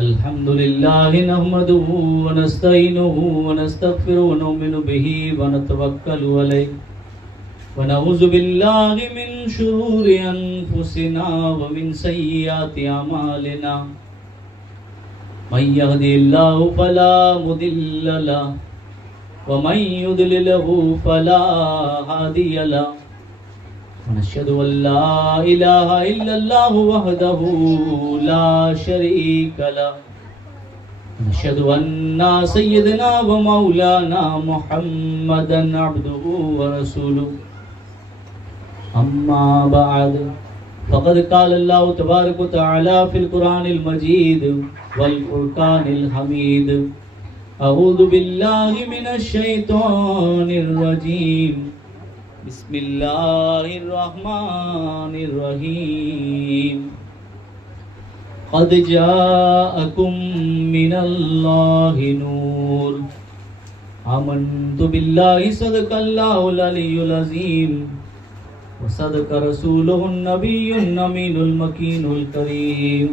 अल्हम्दुलिल्लाह नहमदुहु व नस्तईनुहु व नस्तगफिरुहु व नुमिनु बिही व नतवक्कलु अलैहि व नऊज़ु बिल्लाहि मिन शुरूरि अनफुसिना व मिन सय्यिआति अमालिना मन यहदिहिल्लाहु फला मुदिल्ल लहु व मन युद्लिलहु फला हादिय लहु नशहदु अल्ला इलाहा इल्लल्लाहु वहदहु ला शरीक लहु नशहदु अन्ना सय्यदना व मौलाना मुहम्मदन अब्दुहु व रसूलुहु अम्मा बअद फ़क़द क़ाल अल्लाहु तबारक व तआला फ़िल क़ुरानिल मजीद वल फ़ुरक़ानिल हमीद अऊज़ु बिल्लाहि मिनश शैतानिर रजीम बिस्मिल्लाहिर रहमानिर रहीम क़द जाअकुम मिनल्लाहि नूर आमन्तु बिल्लाहि सदक़ल्लाहुल अलियुल अज़ीम व सदक़ रसूलुहुन नबियुन अमीनुल मकीनुल करीम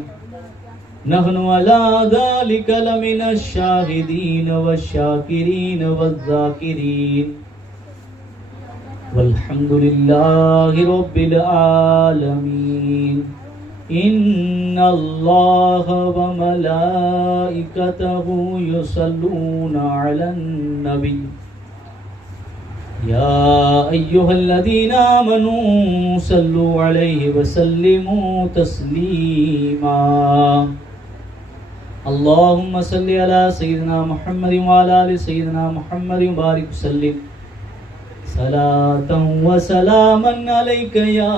नहनु अला ज़ालिका लमिनश शाहिदीन वश्शाकिरीन वज़्ज़ाकिरीन वल्हम्दुलिल्लाहि रब्बिल आलमीन इन्नल्लाह व मलाइकतहु युसल्लूना अलन नबी या अय्युहल्लज़ीना आमनू सल्लु अलैहि व सल्लिमू तस्लीमा अल्लाहुम्मा सल्लि अला सय्यिदिना मुहम्मदिन व अला आलि सय्यिदिना मुहम्मदिन बारिक वसल्लिम सलातन व सलामन अलैका या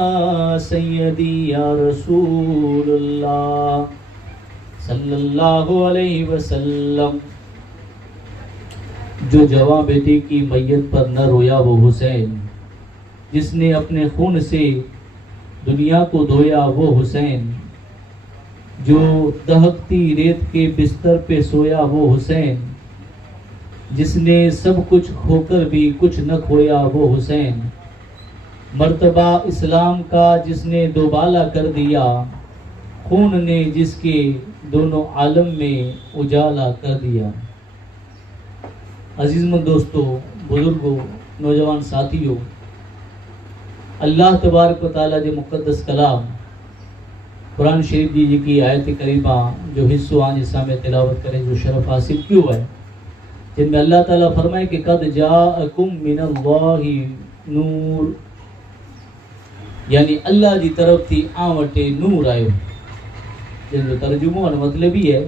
सय्यदी या रसूलुल्लाह सल्लल्लाहु अलैहि वसल्लम। जो जवां बेटी की मैयत पर न रोया वो हुसैन, जिसने अपने खून से दुनिया को धोया वो हुसैन, जो दहकती रेत के बिस्तर पे सोया वो हुसैन, जिसने सब कुछ खोकर भी कुछ न खोया वो हुसैन, मर्तबा इस्लाम का जिसने दोबाला कर दिया, खून ने जिसके दोनों आलम में उजाला कर दिया। अजीज़मंद दोस्तों, बुजुर्गों, नौजवान साथियों, अल्लाह तबारक व तआला जे मुक़द्दस कलाम कुरान शरीफ जी की आयत करीमा जो हिस्सों आज हिस्सा में तिलावत करें जो शरफ हासिल क्यों है, जिनमें अल्लाह ताला फरमाए कि कद जाअकुम मिनल्लाहि नूर, यानी अल्लाह जी तरफ थी आ वटे नूर आयो। जिन जो तर्जुमो और मतलब ही है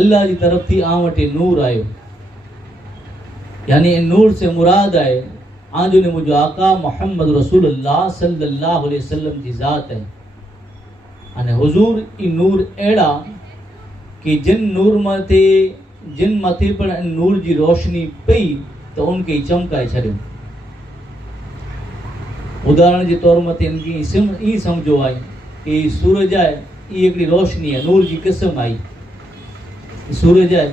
अल्लाह जी तरफ थी आ वटे नूर आयो, यानी नूर से मुराद है आज ने मुझे आका मोहम्मद रसूलुल्लाह सल्लल्लाहु अलैहि वसल्लम की ज़ात है। अने हुजूर ई नूर अड़ा कि जिन मथे पर नूर जी रोशनी पई तो उनके चमकाए छड़ियो। उदाहरण के तौर मथे ई समझो आई कि सूरज है, ये एक रोशनी है, नूर जी किस्म आई, सूरज है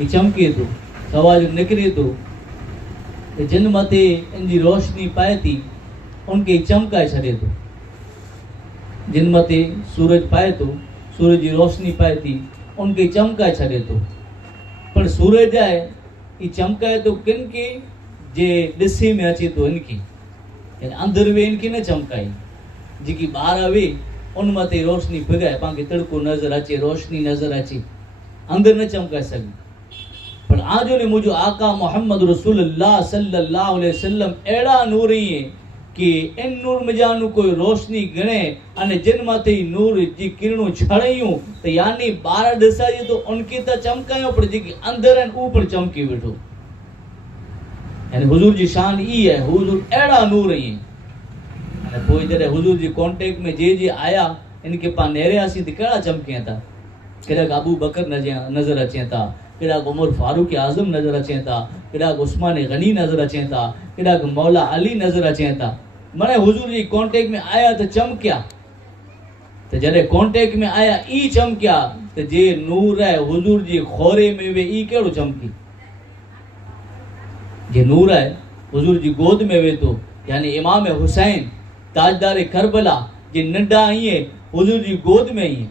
ये चमके तो सवाज निकरे तो जिन मथे इनकी रोशनी पाए थी उनके चमकाए छड़े तो, जिन मथे सूरज पाए तो सूरज की रोशनी पाए थी उनके चमकाए छड़े तो। पर सूरज है ये चमकाए तो किन के जे ॾिसे में अचे तो इनकी, यानी अंदर वे इनकी न चमकाए, जेकी ॿाहिरि वे उन मथे रोशनी पिघाए पाण खे तड़को नज़र अचे, रोशनी नज़र अचे, अंदर न चमकाए सघे। पर आज ने मुझो आका मोहम्मद रसूलुल्लाह सल्लल्लाहु अलैहि वसल्लम अड़ा नूर ही है कि इन नूर में जानु कोई रोशनी गणे अने जिन माथे नूर जी किरणों छड़ियूं तो यानी बाहर दिसाई तो उनके त चमकायो पर जेकी अंदर हैं ऊपर चमकी बैठो, यानी हुजूर जी शान ई है, हुजूर अड़ा नूर ही अने पोइ जॾहिं हुजूर जी कांटेक्ट में जे आया इनके पा नेरियासीं त कहिड़ा चमके था, कहिड़ा अबू बकर नज़र अचें था, कहिड़ा उमर फारूक आज़म नज़र अचें था, कहिड़ा उस्मान गनी नज़र अचें था, कहिड़ा मौला अली नज़र अचें था। मने हुजूर जी कांटेक्ट में आया तो चमकिया, तो जॾहिं कांटेक्ट में आया ई चमकिया तो जे नूर है हुजूर जी खोरे में वे ई केड़ो चमकी, जे नूर है हुजूर जी गोद में वे तो यानी इमाम हुसैन ताजदार करबला जे नंढा आईं हुजूर जी गोद में आईं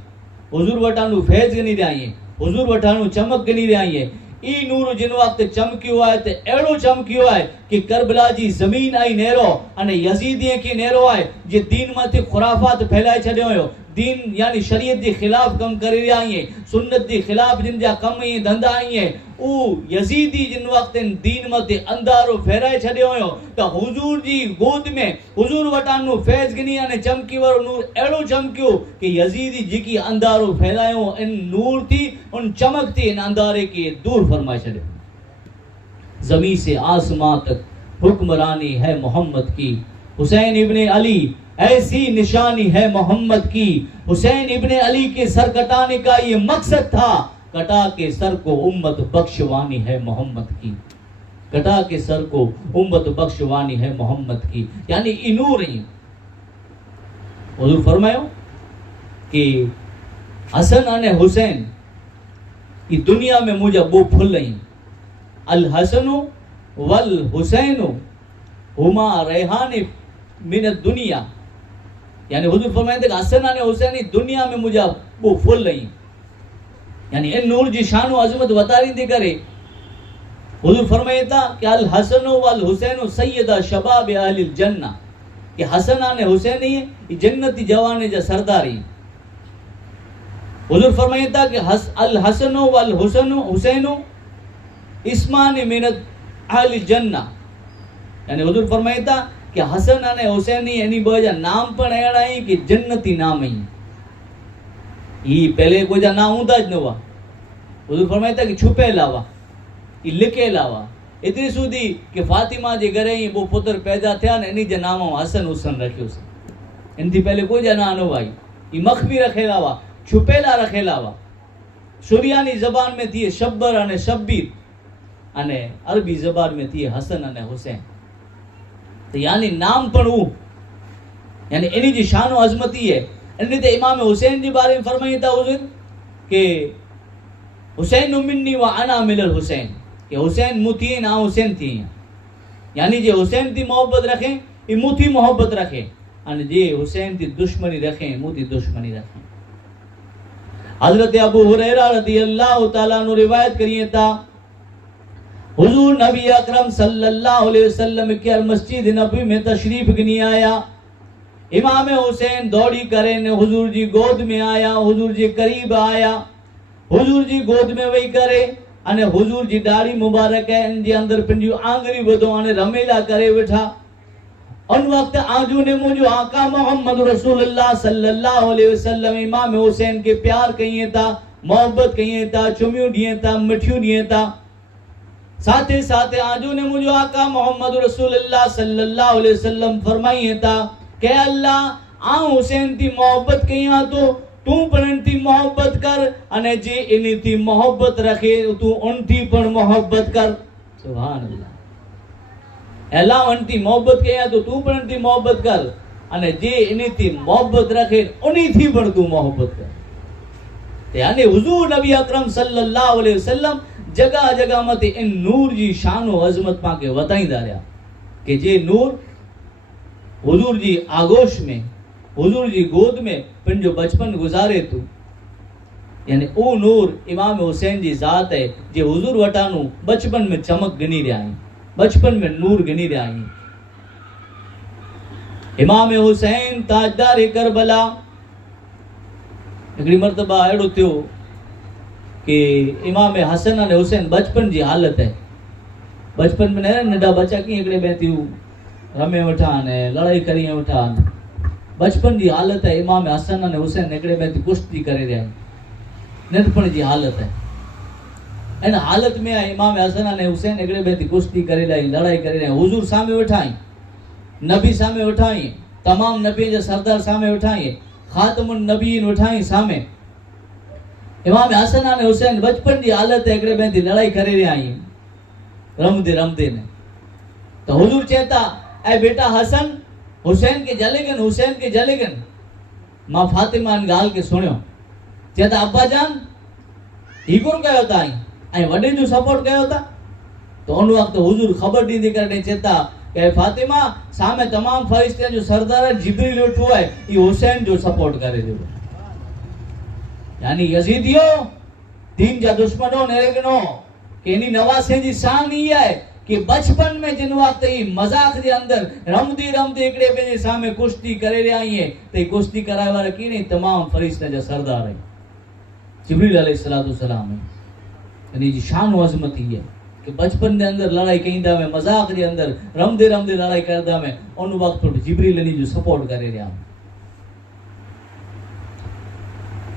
हुजूर वटानु फैज़ गनी रहिया आईं हुजूर वटानु चमक गनी रहिया आईं ई नूर जिन वक्त चमकियो है ते एड़ो चमकियो है कि करबला जी जमीन आई नेरो अने यजीदी की नेरो है जे दीन मथे खुराफात फैलाए छड्यो हो दीन यानी शरीयत के खिलाफ कम करे रहिया आहिनि सुन्नत के खिलाफ जिन जा कम ऐं धंधा आहिनि उ यजीदी जिन वक्त दीन मथे अंधारो फेराए छड्यो हो त हुजूर जी गोद में हुजूर वटानु फैज़ गिनी अने चमकी वारो नूर एड़ो चमकियो कि यजीदी जिकी अंधारो फैलायो इन नूर थी उन चमक थी इन अंधारे के दूर फरमाए छड्यो जमीन से आसमां तक हुक्मरानी है मोहम्मद की हुसैन इब्ने अली ऐसी निशानी है मोहम्मद की हुसैन इब्ने अली के सर कटाने का ये मकसद था कटा के सर को उम्मत बख्शवानी है मोहम्मद की कटा के सर को उम्मत बख्शवानी है मोहम्मद की यानी इनूर ही हुजूर फरमायो कि हसन अने हुसैन ई दुनिया में मुझे बो फुल ही अल हसनु वल हुसैनु हुमा रेहान मिन दुनिया यानी हुजूर फरमाते हसन अने हुसैन दुनिया में मुझे वो फुल रही यानी इन नूर जी शान और अजमत वतारी दे करे हुजूर फरमाता कि अल हसन वल हुसैन सैयदा शबाब अहलिल जन्नह कि हसन अने हुसैन ही जन्नती जवाने जा सरदारी हुजूर फरमाता कि अल हसन वल हुसैन इस्मान मिन अहलिल जन्नह यानी हुजूर फरमाता कि हसन अने हुसैन एनी बोजा नाम पण एड़ा ही कि जन्नती नाम ही ई पहले कोई जा नाम हूंदा ज न हुआ हुजूर फरमाता कि छुपेला हुआ ई लिखेला हुआ इतनी सुधी कि फातिमा जे घरे ही वो पुत्र पैदा थिया ने एनी जे नाम हसन हुसैन रखियोस इनथी पहले कोई जा नाम न हुआ ई मखफी रखेला हुआ छुपेला रखेला हुआ सुरियानी जबान में थी शब्बर अने शब्बीर अने अरबी जबान में थी हसन अने हुसैन तो यानी नाम पण ऊ यानी इनी जी शान और अजमती है इन्हें ते इमाम हुसैन जी बारे में फरमाई था हुजूर के हुसैन मिन्नी व अना मिनल हुसैन कि हुसैन मुथी ना हुसैन थी यानी जे हुसैन थी मोहब्बत रखे ई मुथी मोहब्बत रखे अने जे हुसैन थी दुश्मनी रखे मुथी दुश्मनी रखे हजरत अबू हुरैरा रदियल्लाहु ताला नु रिवायत करिए था हुजूर नबी अकरम सल्लल्लाहु अलैहि वसल्लम के मस्जिद नबी में तशरीफ गिनी आया इमाम हुसैन दौड़ी करे ने हुजूर जी गोद में आया हुजूर जी करीब आया हुजूर जी गोद में वही करे अने हुजूर जी दाढ़ी मुबारक है इन जे अंदर पिंजी आंगरी बदो अने रमेला करे बैठा उन वक्त आजू ने मुझे आका मोहम्मद रसूलुल्लाह सल्लल्लाहु अलैहि वसल्लम इमाम हुसैन के प्यार कहिए था मोहब्बत कहिए था चुमियो दिए था मिठियो दिए था साथे साथे आजू ने मुझे आका मोहम्मद रसूलुल्लाह सल्लल्लाहु अलैहि वसल्लम फरमाइए था के अल्लाह आ हुसैन ती मोहब्बत कहिया तो तू पण थी मोहब्बत कर अने जे इनी थी मोहब्बत रखे तू उन थी पण मोहब्बत कर सुभान अल्लाह अल्लाह उन थी मोहब्बत कहिया तो तू पण थी मोहब्बत कर अने जे इनी थी मोहब्बत रखे उनी थी पण तू मोहब्बत कर यानी हुजूर नबी अकरम सल्लल्लाहु अलैहि वसल्लम जगह जगह मते इन नूर जी शान और अजमत पाके वताईंदा रहा कि जे नूर हुजूर जी आगोश में हुजूर जी गोद में पंहिंजो बचपन गुजारे तू यानी ओ नूर इमाम हुसैन जी ज़ात है जे हुजूर वटानु बचपन में चमक गिनी रहा है बचपन में नूर गिनी रहा है इमाम हुसैन ताजदार करबला हिकिड़ी मरतबा अहिड़ो थियो कि इमाम हसन अने हुसैन बचपन जी हालत है बचपन में नंढा बच्चा कीअं हिकिड़े ॿिए थियूं रमे वेठा आहिनि लड़ाई करी वेठा आहिनि बचपन जी हालत है इमाम हसन अने हुसैन हिकिड़े ॿिए ते कुश्ती करे रहिया आहिनि नंढपण जी हालत है इन हालत में आहे इमाम हसन अने हुसैन हिकिड़े ॿिए ते कुश्ती करे रहिया लड़ाई करे रहिया हुजूर सामने वेठा आहिनि नबी सामने वेठा आहिनि तमाम नबी जा सरदार सामने वेठा आहिनि खातमुन नबीन वेठा आहिनि सामने इमाम हसन अने हुसैन बचपन जी हालत है हिकिड़े ॿिए ते लड़ाई करे रहिया आहिनि रमदे रमदे ने तो हुजूर चेता ऐ बेटा हसन हुसैन के जलेगन हुसैन के जलेगन मां फातिमा इन गाल के सुनियो चेता अब्बा जान ही कोन कयो ताई ऐ वडे जो सपोर्ट कयो था तो उन वक्त हुजूर खबर दी करे चेता કે ફાતિમા સામે તમામ ફરિશ્તા जो सरदार जिब्रील वेठो है ये हुसैन जो सपोर्ट करे जो यानी यजीदियो दीन जा दुश्मनों नेगनो के नी नवासे जी शान ही है कि बचपन में जिन वक्त ही मजाक जे अंदर रमदी रमदी एकड़े पे सामे कुश्ती करे रहा है ते कुश्ती कराए वाला की नहीं तमाम फरिश्ता जा सरदार है जिब्रील अलैहिस्सलातु वस्सलाम है यानी जी शान व अजमत ही है कि बचपन के अंदर लड़ाई कईंदा में मजाक के अंदर रमदे रमदे लड़ाई करदा में उन वक्त तो जिब्रील ने जो सपोर्ट करे रहा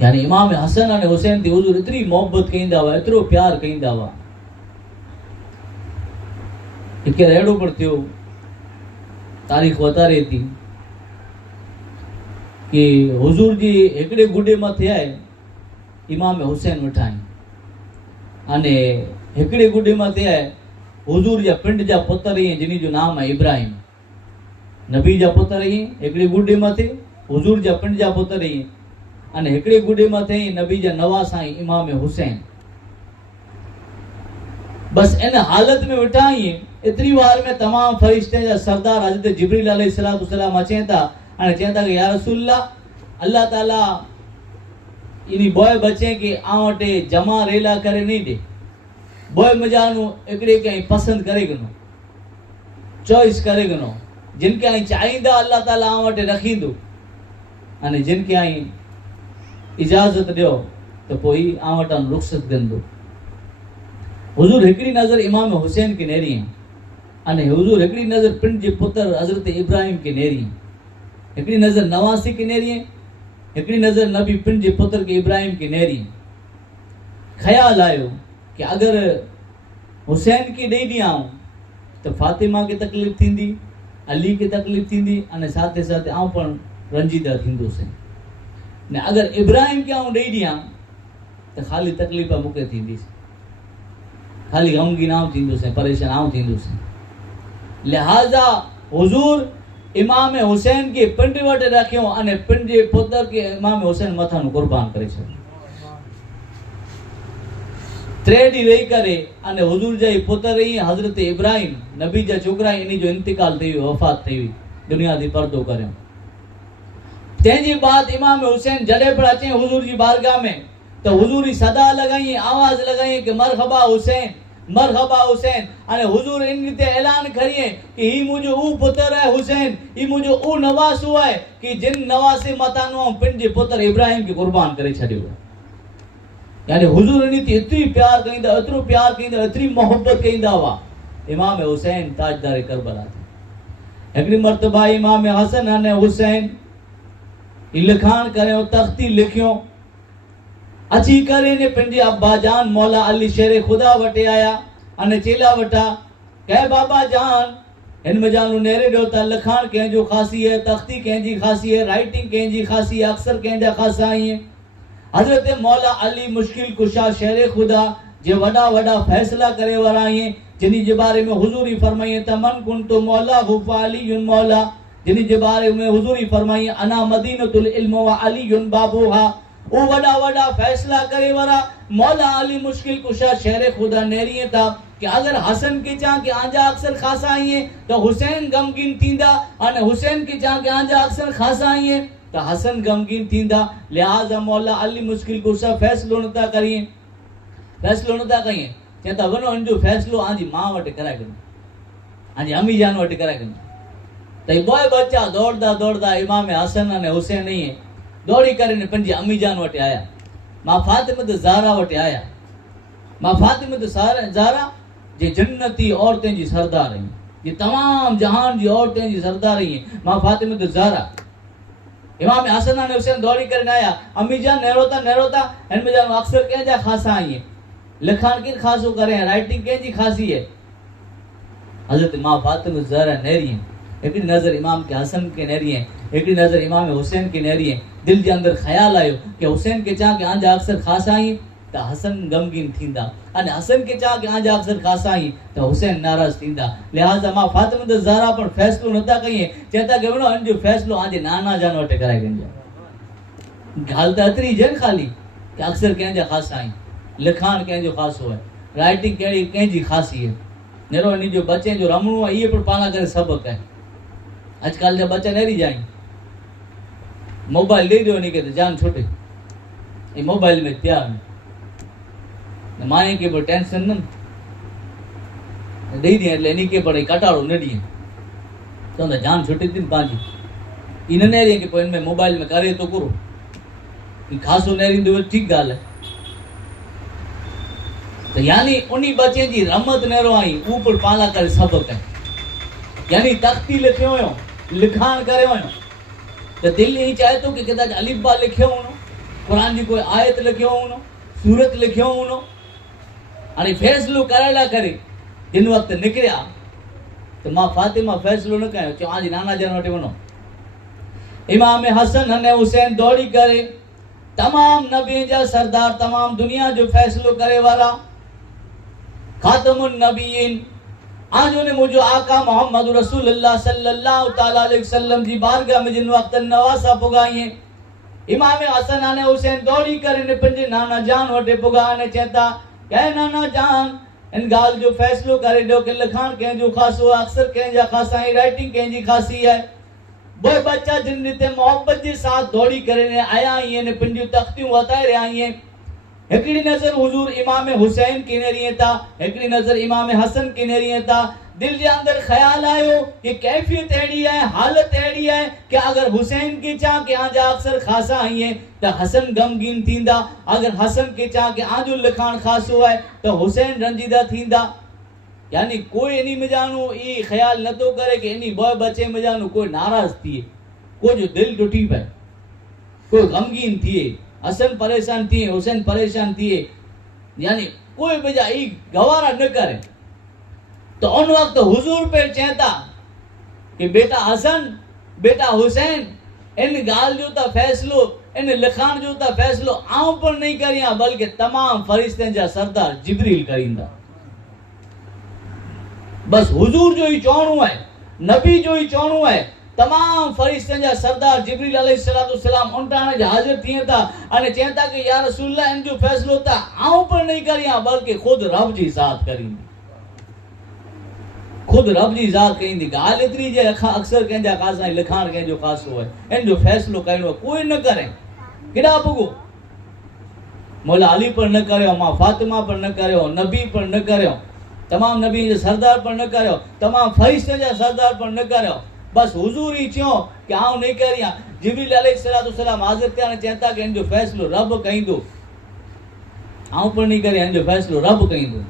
यानी इमाम हसन और हुसैन थी हुजूर इतनी मोहब्बत कईंदा हुआ इतरो प्यार कईंदा हुआ कि रेड़ो पर थियो तारीख बता रही थी कि हुजूर जी एकड़े गुडे मथे आए इमाम हुसैन वठाई अने एकड़े गुडे मथे आए हुजूर जा पिंड जा पुत्र ही जिनी जो नाम है इब्राहिम नबी जा पुत्र ही एकड़े गुडे मथे हुजूर जा पिंड जा पुत्र ही अने एकड़े गुडे मथे नबी जा नवासा इमाम हुसैन बस इन हालत में वेठा ही इतनी बार में तमाम फरिश्ते जा सरदार हजरत जिब्रील अलैहिस्सलातु वस्सलाम अचें था अने चें था कि या रसूलल्लाह अल्लाह ताला इनी बॉय बचे के आवटे जमा रेला करे नहीं दे बॉय मजानु एकड़े के पसंद करे गनो चॉइस करे गनो जिनके आई चाहिदा अल्लाह ताला आवटे रखी दो अने जिनके आई इजाजत दियो तो कोई आवटा रुखसत गंदो हुजूर एकड़ी नजर इमाम हुसैन की नेरी है अने हुजूर एकड़ी नजर पिंड जे पुत्र हजरत इब्राहिम की नेरी है एकड़ी नजर नवासी की नेरी है एकड़ी नजर नबी पिंड जे पुत्र के इब्राहिम की नेरी है ख्याल आयो कि अगर हुसैन की दे दियाऊं तो फातिमा की तकलीफ थींदी अली की तकलीफ थींदी अने साथे साथे आऊं पण रंजीदा थींदुसि ने अगर इब्राहिम के आऊं दे दियां तो खाली तकलीफ मुके थींदी खाली गमगीन आऊं थींदुसि परेशान आऊं थींदुसि लिहाजा हुजूर इमाम हुसैन के पिंड वटि रखियो अने पिंड जे पुत्र के इमाम हुसैन मथा नु कुर्बान करे छो त्रेडी रही करे अने हुजूर जे पुत्र रही हजरत इब्राहिम नबी जा छोकरा इनी जो इंतकाल थई वफात थई दुनिया दी पर्दो कर्यो तेजी बात इमाम हुसैन जड़े पर अचे हुजूर जी बारगाह में तो हुजूर ही सदा लगाई आवाज लगाई कि मरहबा हुसैन अने हुजूर इन ते ऐलान करिए कि ही मुझो ऊ पुत्र है हुसैन ही मुझो ऊ नवास हुआ है कि जिन नवासे मतानो पिंड जे पुत्र इब्राहिम के कुर्बान करे छडियो यानी हुजूर इन ते इतनी प्यार कईंदा इतरो प्यार कईंदा इतनी मोहब्बत कईंदा हुआ इमाम हुसैन ताजदार करबला थे एकड़ी मर्तबा इमाम हसन अने हुसैन लिखान करे तख्ती लिखियो अची करे ने पिंडी अब्बा जान मौला अली शेर खुदा वटे आया अने चेला वटा कह बाबा जान इन में जानू नेरे दोता लखान के जो खासी है तख्ती के जी खासी है राइटिंग के जी खासी है अक्सर के जा खासा है हजरत मौला अली मुश्किल कुशा शेर खुदा जे वडा वडा फैसला करे वाला है जिनी जे बारे में हुजूरी फरमाई तमन कुन तो मौला हुफाली मौला जिनी जे बारे में हुजूरी फरमाई अना मदीनतुल इल्म व अली बाबूहा वो वडा वडा फैसला करे वाला मौला अली मुश्किल कुशा शेर खुदा नेरिए था कि अगर हसन के चाह के आंजा अक्सर खासा आइए तो हुसैन गमगीन थींदा अने हुसैन के चाह के आंजा अक्सर खासा आइए तो हसन गमगीन थींदा लिहाजा मौला अली मुश्किल कुशा फैसलो नता करिए चेता वनो इन जो फैसलो आंजी मां वटे कराए कनो आंजी अम्मी जान वटे कराए कनो तई बॉय बच्चा दौड़दा दौड़दा इमाम हसन अने हुसैन नहीं है दौड़ी करे पंजी अम्मी जान वटे आया मां फातिमा ज़हरा वटे आया मां फातिमा ज़हरा जे जन्नती औरतें जी सरदार हैं ये तमाम जहान जी औरतें जी सरदार हैं मां फातिमा ज़हरा इमाम हसन अने हुसैन दौड़ी करे आया अम्मी जान नेरोता इन में जान अक्सर के जा खासा आई लिखान किन खासो करे राइटिंग के जी खासी है हजरत मां फातिमा ज़हरा नेरी है एकड़ी नजर इमाम के हसन के नेरी है एकड़ी नजर इमाम हुसैन की नेरी है दिल के अंदर ख्याल आयो कि हुसैन के चाह के आंजा अक्सर खासा आई तो हसन गमगीन थींदा अने हसन के चाह के आंजा अक्सर खासा आई तो हुसैन नाराज थींदा लिहाजा मां फातिमा ज़हरा पर फैसलो नता कई चेता के वनो इन जो फैसलो आंजे नाना जान वटे कराए गंजा गाल त अतरी जन खाली कि अक्सर के आंजा खासा आई लिखान के जो खासो है राइटिंग के जी खासी है नेरो इन जो बच्चे जो रमणो है ये पर पाला करे सबक है। आजकल जो बच्चा नेरी जाए मोबाइल दे दो नहीं कहते जान छोटे ये मोबाइल में त्यार है माए के पर टेंशन न दे दिए એટલે એની કે પડે કટાળો નડીએ તો જાન છૂટી હતી પાંજી इन नेरी के पोइन में मोबाइल में करे तो करो खासो नेरी दो ठीक गाल है तो यानी उन्हीं बच्चे जी रमत नेरो आई ऊपर पाला करे सबक है यानी तख्ती लिखे हो लिखान करे हो तो दिल यही चाहे तो कि कदाच अलिफ बा लिखे हो कुरान जी कोई आयत लिखे हो सूरत लिखे हो अने फैसलो करेला करे जिन वक्त निकरिया तो मां फातिमा फैसलो न कयो चो आज नाना जन वटे वनो इमाम हसन अने हुसैन दौड़ी करे तमाम नबी जा सरदार तमाम दुनिया जो फैसलो करे वाला खातमुन नबीन आज ने मुझो आका मोहम्मद रसूलुल्लाह सल्लल्लाहु ताला अलैहि वसल्लम जी बारगाह में जिन वक्त नवासा पुगाई इमाम हसन अने हुसैन दौड़ी करे ने पंजे नाना जान वटे पुगा ने चेता कहे नाना जान इन गाल जो फैसलो करे दो के लखान के जो खासो अक्सर के जा खासा राइटिंग के जी खासी है वो बच्चा जिन रीते मोहब्बत के साथ दौड़ी करे ने आया ही ने पिंडी तख्तियों बताए रहे आई हैं एकड़ी नजर हुजूर इमाम हुसैन की नेरी था एकड़ी नजर इमाम हसन की नेरी था दिल के अंदर ख्याल आयो कि कैफियत एड़ी है हालत एड़ी है कि अगर हुसैन की चाह के आजा अक्सर खासा आई है तो हसन गमगीन थींदा अगर हसन के चाह के आजो लिखान खासो है तो हुसैन रंजीदा थींदा यानी कोई इनी मजानो ये ख्याल न तो करे कि इनी बॉय बच्चे मजानो कोई नाराज थिए कोई जो दिल टूटी पे कोई गमगीन थिए हसन परेशान थिए हुसैन परेशान थिए यानी कोई बजा ई गवारा न करे तो उन वक्त हुजूर पे चेता कि बेटा हसन बेटा हुसैन इन गाल जो ता फैसलो इन लिखान जो ता फैसलो आऊं पर नहीं करिया बल्कि तमाम फरिश्ते जा सरदार जिब्रील करिंदा बस हुजूर जो ही चौणो है नबी जो ही चौणो है तमाम फरिश्ते जा सरदार जिब्रील अलैहिस्सलाम उनटाने जा हाजिर थिए था अने चेता कि या रसूलल्लाह इन जो फैसलो ता आऊं पर नहीं करिया बल्कि खुद रब जी जात करिंदी खुद रब जी जात कहिंदी गाल इतरी जे अक्सर के जा खासा लिखान के जो खासो है इन जो फैसलो कइनो कोई न करे केड़ा पुगो मौला अली पर न करयो मां फातिमा पर न करयो नबी पर न करयो तमाम नबी जे सरदार पर न करयो तमाम फरिश्ते जा सरदार पर न करयो बस हुजूर ही चो कि आऊं नहीं करिया जिब्रील अलैहिस्सलाम हाजिर थे चेता कि इन जो फैसलो रब कहिंदो आऊं पर नहीं करिया इन जो फैसलो रब कहिंदो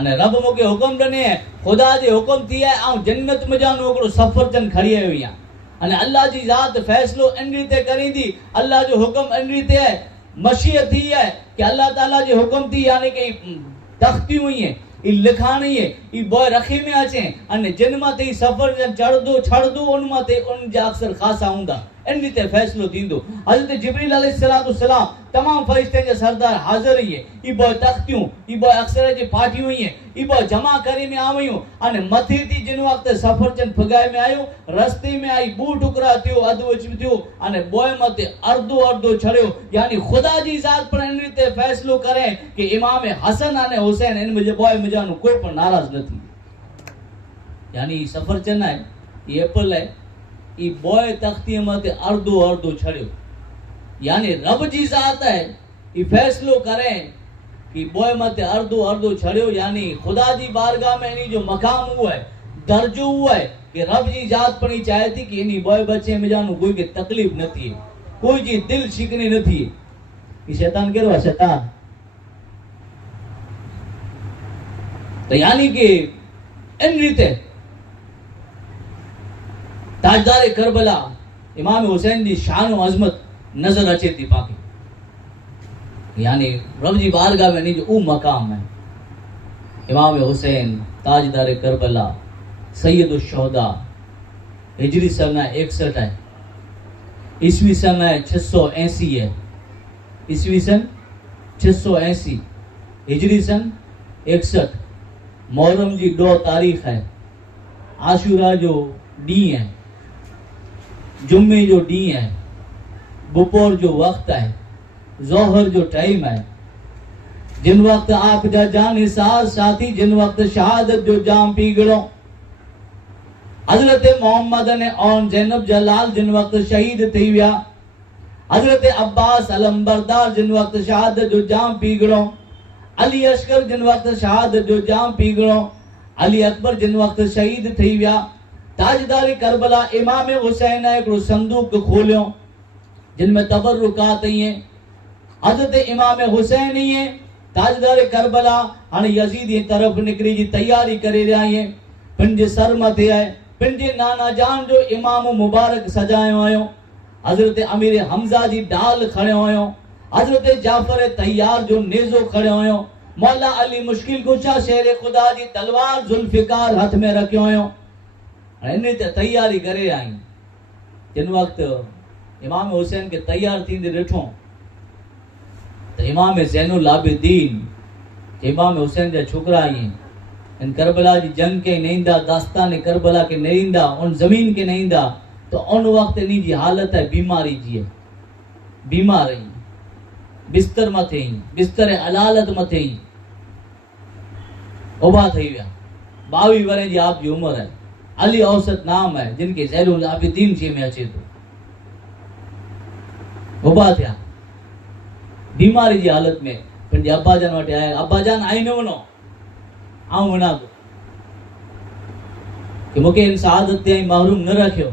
अने रब मोके हुकुम दने खुदा जे हुकुम थी है आऊं जन्नत में जानो ओकरो सफरजन खड़ी आयो या अने अल्लाह जी जात फैसलो इन रीते करिंदी अल्लाह जो हुकुम इन रीते है मशीयत थी है कि अल्लाह ताला जे हुकुम थी यानी कि तख्ती हुई है ई लिखाणी है ई बॉय रखी में अचे अने जिन माते सफर चढ़दो छड़दो उन माते उन जा अक्सर खासा हुंदा इन रीते फैसलो थींदो हजरत जिब्रील अलैहिस्सलाम तमाम फरिश्ते जे सरदार हाजिर ही है ई बॉय तख्तियों ई बॉय अक्सर जे पाटियों ही है ई बॉय जमा करे में आवियो अने मथे थी जिन वक्त सफरचंद फगाए में आयो रस्ते में आई बू टुकड़ा थियो अधवच थियो अने बॉय मते अर्धो छड़ियो यानी खुदा जी जात पर इन रीते फैसलो करे कि इमाम हसन अने हुसैन इन मुझे बॉय मुजानो कोई पर नाराज न थी यानी सफरचंद है ये एप्पल है ई बॉय तख्ती मते अर्धो छड़ियो यानी रब जी जात है ई फैसलो करे कि बॉय मते अर्धो छड़ियो यानी खुदा जी बारगाह में इनी जो मकाम हुआ है दर्जो हुआ है कि रब जी जात पर ही चाहे थी कि इनी बॉय बच्चे में जानो कोई के तकलीफ न थी कोई जी दिल शिकनी न थी ई शैतान केरो शैतान तो यानी कि इन रीते ताजदार करबला इमाम हुसैन जी शान और अजमत नजर अचे थी पाकी यानी रब जी बारगाह में नहीं जो ऊ मकाम है इमाम हुसैन ताजदार करबला सैयद शुहदा हिजरी सन 61 है ईस्वी सन 680 है ईस्वी सन 680 हिजरी सन 61 मुहर्रम जी 2 तारीख है आशूरा जो डी है जुम्मे जो डी है बपोर जो वक्त है जोहर जो टाइम है जिन वक्त आप जा जानिसार साथी जिन वक्त शहादत जो जाम पी गयो। हजरत मोहम्मद ने और जैनब जलाल जिन वक्त शहीद थी विया। हजरत अब्बास अलमबरदार जिन वक्त शहादत जो जाम पी गयो। अली अस्कर जिन वक्त शहादत जो जाम पी गयो। अली अकबर जिन वक्त शहीद थी विया। ताजदारी करबला इमाम हुसैन एक संदूक खोलियो जिनमें तबरुकात हैं। हजरत इमाम हुसैन ही ताजदार करबला हाणे यजीदी तरफ निकरी जी तैयारी करे रहा है। पंजे सर मथे है पंजे नाना जान जो इमाम मुबारक सजायो आयो। हजरत अमीर हमजा जी डाल खड़े आयो। हजरत जाफर तैयार जो नेजो खड़े आयो। मौला अली मुश्किल कुशा शेर खुदा जी तलवार जुल्फिकार हाथ में रखियो आयो। इन तैयारी करे आई। जिन वक्त इमाम हुसैन के तैयार थी ॾिठो तो इमाम ज़ैनुल आबिदीन इमाम हुसैन जा छोकरा आई इन करबला जी जंग के नहीं ईंदा दास्तान करबला के नहीं ईंदा उन जमीन के नहीं ईंदा तो उन वक्त इन जी हालत है बीमारी जी है। बीमार आई बिस्तर मथे ही बिस्तर अलालत मथे ही उबा थी विया। 22 वरे जी आप जी उम्र है। अली औसत नाम है जिनके ज़ैनुल आबिदीन शे में अचे तो उबा थिया बीमारी की हालत में पंहिंजे अब्बा जान वटि आया। अब्बा जान आई न वञो आऊं वञा थो कि मूंखे इन शहादत ते महरूम न रखियो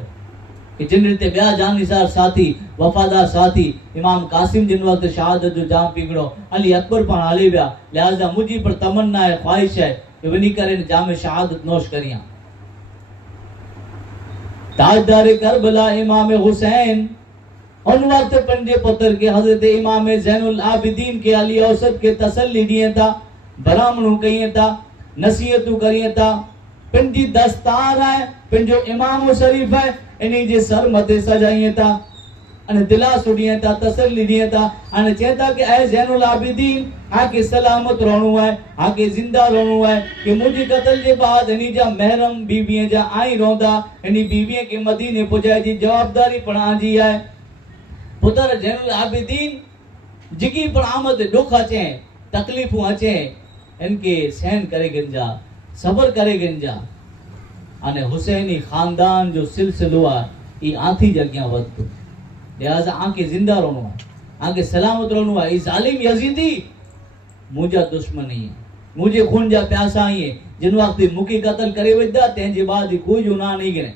कि जिन रीते ॿिया जानिसार साथी वफ़ादार साथी इमाम कासिम जिन वक्त शहादत जो जाम पीगड़ो अली अकबर पण हली विया। लिहाज़ा मुंहिंजी पर तमन्ना है ख्वाहिश है कि वञी करे जाम शहादत नोश करियां। ताजदार करबला इमाम हुसैन उन वक्त पंजे पुत्र के हजरत इमाम ज़ैनुल आबिदीन के अली औसत के तसल्ली दिए था बरामणू कहिए था नसीहतू करिए था। पंजी दस्तार है पंजो इमाम शरीफ है इन्हीं जे सर मथे सजाइए था अने दिलासो दिए था तसल्ली दिए था अने चेता कि ऐ ज़ैनुल आबिदीन आके सलामत रहणो है आके जिंदा रहणो है कि मुझे कत्ल जे बाद इन्हीं जा महरम बीबी जा आई रोंदा इन्हीं बीबी के मदीने पुजाए जी जवाबदारी पण आजी है। पुत्र ज़ैनुल आबिदीन जिकी पर आमद दुख अचे तकलीफू अचे इनके सहन करे गंजा सबर करे गंजा अने हुसैनी खानदान जो सिलसिलो आ ई आंथी जगह वक्त। लिहाजा आके जिंदा रहणो है आके सलामत रहणो है। ई जालिम यजीदी मुझा दुश्मन ही मुझे खून जा प्यासा ही जिन वक्त मुकी कत्ल करे वदा तेजे बाद कोई गुनाह नहीं गिने।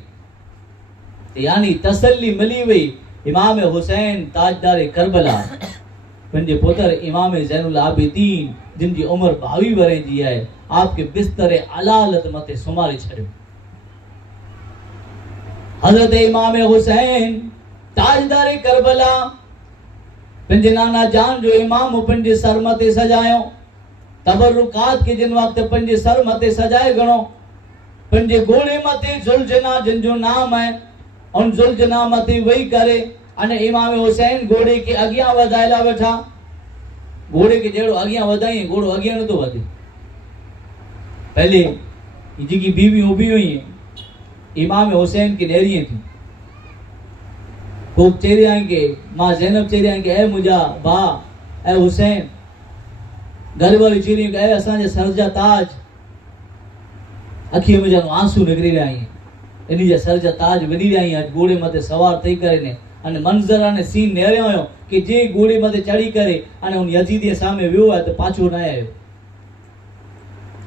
यानी तसल्ली मिली वई इमाम हुसैन ताजदार करबला पंजे पुत्र इमाम ज़ैनुल आबिदीन जिनकी उम्र 22 वरे जी है आपके बिस्तर अलालत मथे सुमारी छड़ियो। हजरत इमाम हुसैन ताजदार करबला पंजे नाना जान जो इमाम पंजे सर मथे सजायो तबरुकात के जिन वक्त पंजे सर मथे सजाए गणो पंजे घोड़े मथे जुलजना जिन जो नाम है उन जुलजना मथे वही करे अने इमाम हुसैन घोड़े के अगिया वधायला बैठा। घोड़े के जेड़ो अगिया वधाई घोड़ो अगिया न तो वधे। पहले जी बीवी उभी हुई है इमाम हुसैन की नेरिये थी खूब चेहरे आएंगे माँ ज़ैनब चेहरे आएंगे ए मुझा बा ए हुसैन घर वाली चेहरे ए असांजे सर जा ताज अखी में जन आंसू निकरी रहा है इन्हीं जा सर जा ताज वधी रहा है। घोड़े मथे सवार थई करे ने अने मंजर अने सीन नेरियो हुयो कि जे घोड़े मथे चढ़ी करे अने उन यजीदी सामे वियो है तो पाछो न आयो।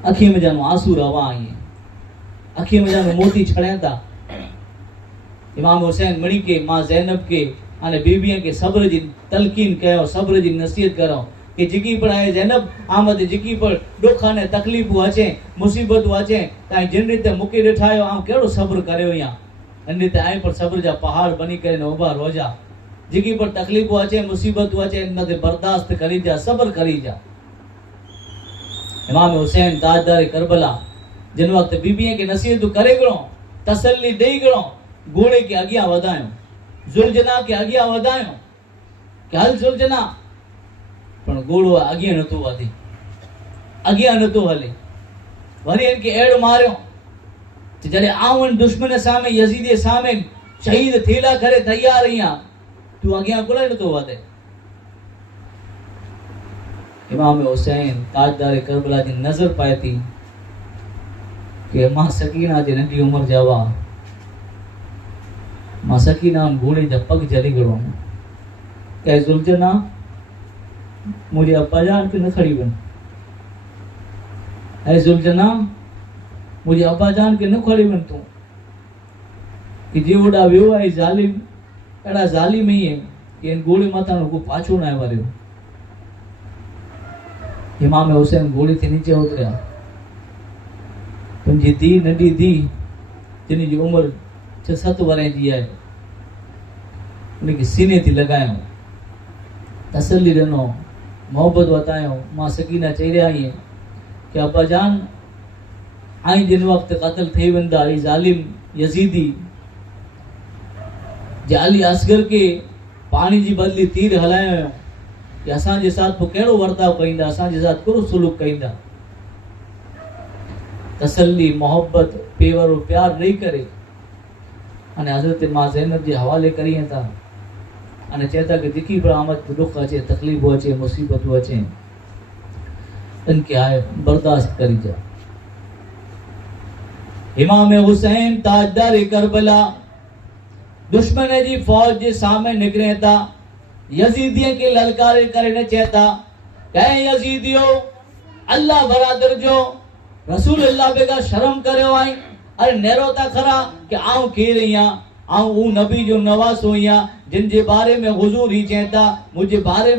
अखी में जन आंसू रवा आई अखी में जन मोती छड़े था। इमाम हुसैन मणि के मां ज़ैनब के अने बीबीअ के सब्र जी तलकीन कयो सब्र जी नसीहत करो कि जिकी पर आए ज़ैनब आमद जिकी पर दुख अने तकलीफू अचे मुसीबतू अचे ताई जिन रीते मुके ॾिठायो आम केड़ो सब्र करियो या इन रीते आए पर सब्र जा पहाड़ बनी करे उभा रोजा जिकी पर तकलीफू अचे मुसीबतू अचे इन ते बर्दाश्त करी जा सब्र करी जा। इमाम हुसैन ताजदार करबला जिन वक्त बीबीअ के नसीहत करे गणो तसल्ली देई गणो घोड़े के अगिया वधायो जुलजना के अगिया वधायो कि हल जुलजना पण घोड़ो अगिया नतो वधे अगिया नतो हले वरी इनके एड़ मारियो जॾहिं आवन दुश्मन सामे यजीदी सामे शहीद थेला करे तैयार रहिया तू अगिया कोन नतो वधे। इमाम हुसैन ताजदार करबला जी नज़र पाए थी कि मां सकीना जी नंढी उम्र जावा मां सकीना घोड़े जा पग जली गड़ो कह जुलझना मुझे अब्बा जान के न खड़ी बन ऐ जुलझना मुझे अब्बा जान के न खड़ी बन तू कि जे वडा वियो है जालिम एड़ा जालिम ही है कि इन गोली माता को पाछो ना वारियो। इमाम हुसैन गोली थी नीचे उतरिया पंहिंजी धी नंढी धी जिन जी उम्र 6-7 वरे जी है उनखे सीने थी लगायो तसल्ली ॾिनो मोहब्बत वतायो। मां सकीना चई रहा आहियां कि अब्बा जान आई जिन वक़्त क़त्ल थी वेंदा ई ज़ालिम यजीदी जाली असगर के पानी जी बदली तीर हलायो कि असांजे साथ पोइ कहिड़ो वर्ताव कईंदा असांजे साथ कहिड़ो सुलूक कईंदा। तसल्ली मोहब्बत पेवर और प्यार ॾेई करे अने हज़रत मां ज़ैनब जे हवाले करिए था अने चए था कि जेकी बि आमद दुख अचे तकलीफ़ूं अचे मुसीबतूं अचे इनके आए बर्दाश्त करी जा। इमाम हुसैन ताजदार करबला दुश्मन जी फौज जे सामने निकरे था यजीदियों के ललकारे करे न चेता कहे यजीदियो अल्लाह बरादर जो रसूल अल्लाह बेगा शर्म करियो आई अरे नेरो ता खरा कि आऊं केर आहियां आऊं ऊ नबी जो नवासो आहियां जिन जे बारे में हुजूर ही चेता मुझे बारे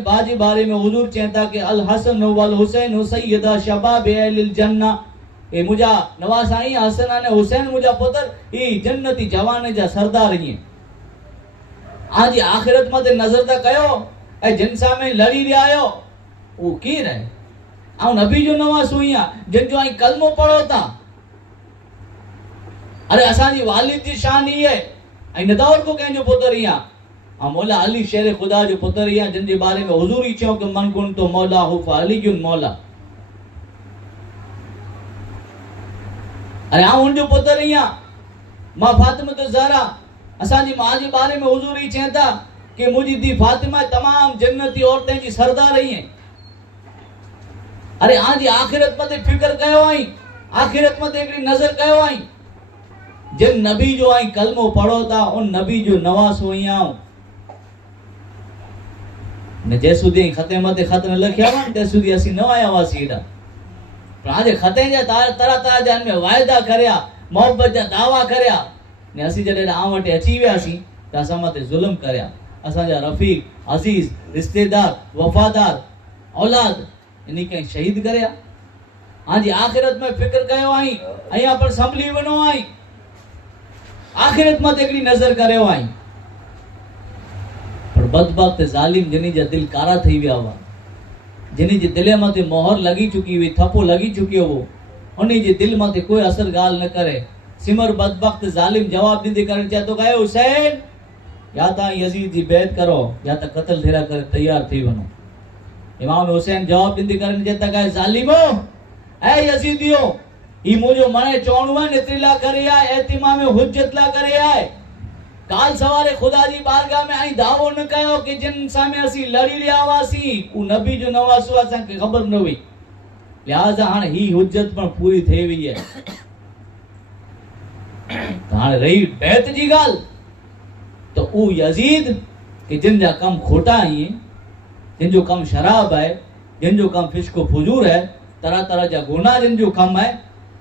में हुजूर चेता कि अल हसन वल हुसैन सैयदा शबाब अहलिल जन्ना ए मुजा नवास आई हसन ने हुसैन मुजा पुत्र ई जन्नती जवान जा सरदार ही आज आखिरत मते नजर ता कयो ए जिन सामे लड़ी रहा आयो वो केर है आऊं नबी जो नवास हुइया जिन जो आई कलमो पढ़ो था अरे असांजी वालिद जी शान ही है ऐं नदावर को कंहिंजो पुत्र ही आ मौला अली शेर खुदा जो पुत्र ही जिन जे बारे में हुजूर ही चयो कि मन कुन तो मौला हु अली जो मौला अरे आऊं उनजो पुत्र ही मां फातिमा ज़हरा असांजी मां जे बारे में हुजूर ही चए था कि मुझी दी फातिमा तमाम जन्नती औरतें जी सरदार रही हैं। अरे आज आखिरत मते फिक्र कयो आई आखिरत मते एकड़ी नजर कयो आई जिन नबी जो आई कलमो पढ़ो था उन नबी जो नवास हुइया ने जेसुदी खते मते खत न लिखया वन तेसुदी असी न आया वासी एडा पर आज खते जा तरह तरह जान में वायदा करया मोहब्बत जा दावा करया ने असी जडे आं वटे अची वियासी त असां मते जुल्म करया असांजा रफीक अजीज रिश्तेदार वफादार औलाद इन्हीं के शहीद करया आज आखिरत में फिक्र कयो आई अया पर संभली वनो आई आखिरत मत एकड़ी नजर करियो आई पर बदबख्त जालिम जिनी जा दिल कारा थई विया हुआ जिनी जे दिल मते मोहर लगी चुकी हुई थप्पो लगी चुकियो हो उन्हीं जे दिल मते कोई असर गाल न करे सिमर बदबख्त जालिम जवाब दींदे करे चाहे तो कहे हुसैन या ता यजीद जी बैत करो या ता कत्ल थेरा करे तैयार थी वनो। इमाम हुसैन जवाब दींदे करे चाहे कहे जालिमो ए यजीदियो ई मुझो मने चोणवा नेत्रीला करे आ एतिमाम हुज्जत ला करे आ काल सवारे खुदा जी बारगाह में आई दावो न कयो कि जिन सामे असी लड़ी रिया वासी उ नबी जो नवासो असा के खबर न हुई लिहाजा हाने ही हुज्जत पण पूरी थे हुई है हाने रही बैत जी गाल तो उ यजीद कि जिन जा कम खोटा ही जिन जो कम शराब है जिन जो कम फिश्को फुजूर है तरह तरह जा गुनाह जिन जो कम है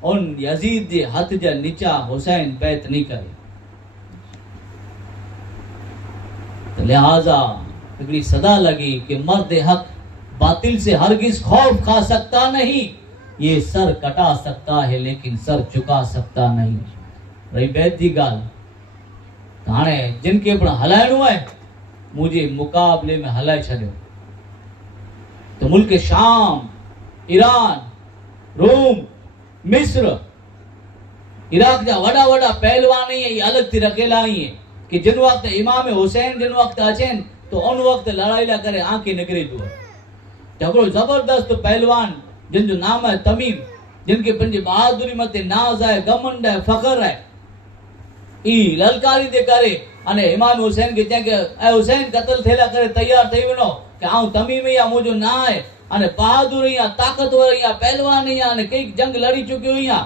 उन यजीद जे हथ जा नीचा हुसैन बैत नहीं करे तो लिहाजा एक सदा लगी कि मर्द हक बातिल से हरगिज खौफ खा सकता नहीं ये सर कटा सकता है लेकिन सर झुका सकता नहीं रही बैत जी गाल हाणे जिनके पण हलाइणो है मुझे मुकाबले में हलाए छॾियो तो मुल्क शाम ईरान रोम मिस्र इराक जा वड़ा वड़ा पहलवान ही अलग थी रखेला ही है कि जिन वक्त इमाम हुसैन जिन वक्त अचेन तो उन वक्त लड़ाई ला करे आंखें निकरे जो झगड़ो जबरदस्त पहलवान जिन जो नाम है तमीम जिनके पंजे बहादुरी मते नाज है घमंड है फखर है ई ललकारी दे करे अने इमाम हुसैन के चए के ए हुसैन कत्ल थेला करे तैयार थई वनो कि आऊं तमीम या मुजो ना है अने बहादुर या ताकतवर या पहलवान या अने कई जंग लड़ी चुकियो या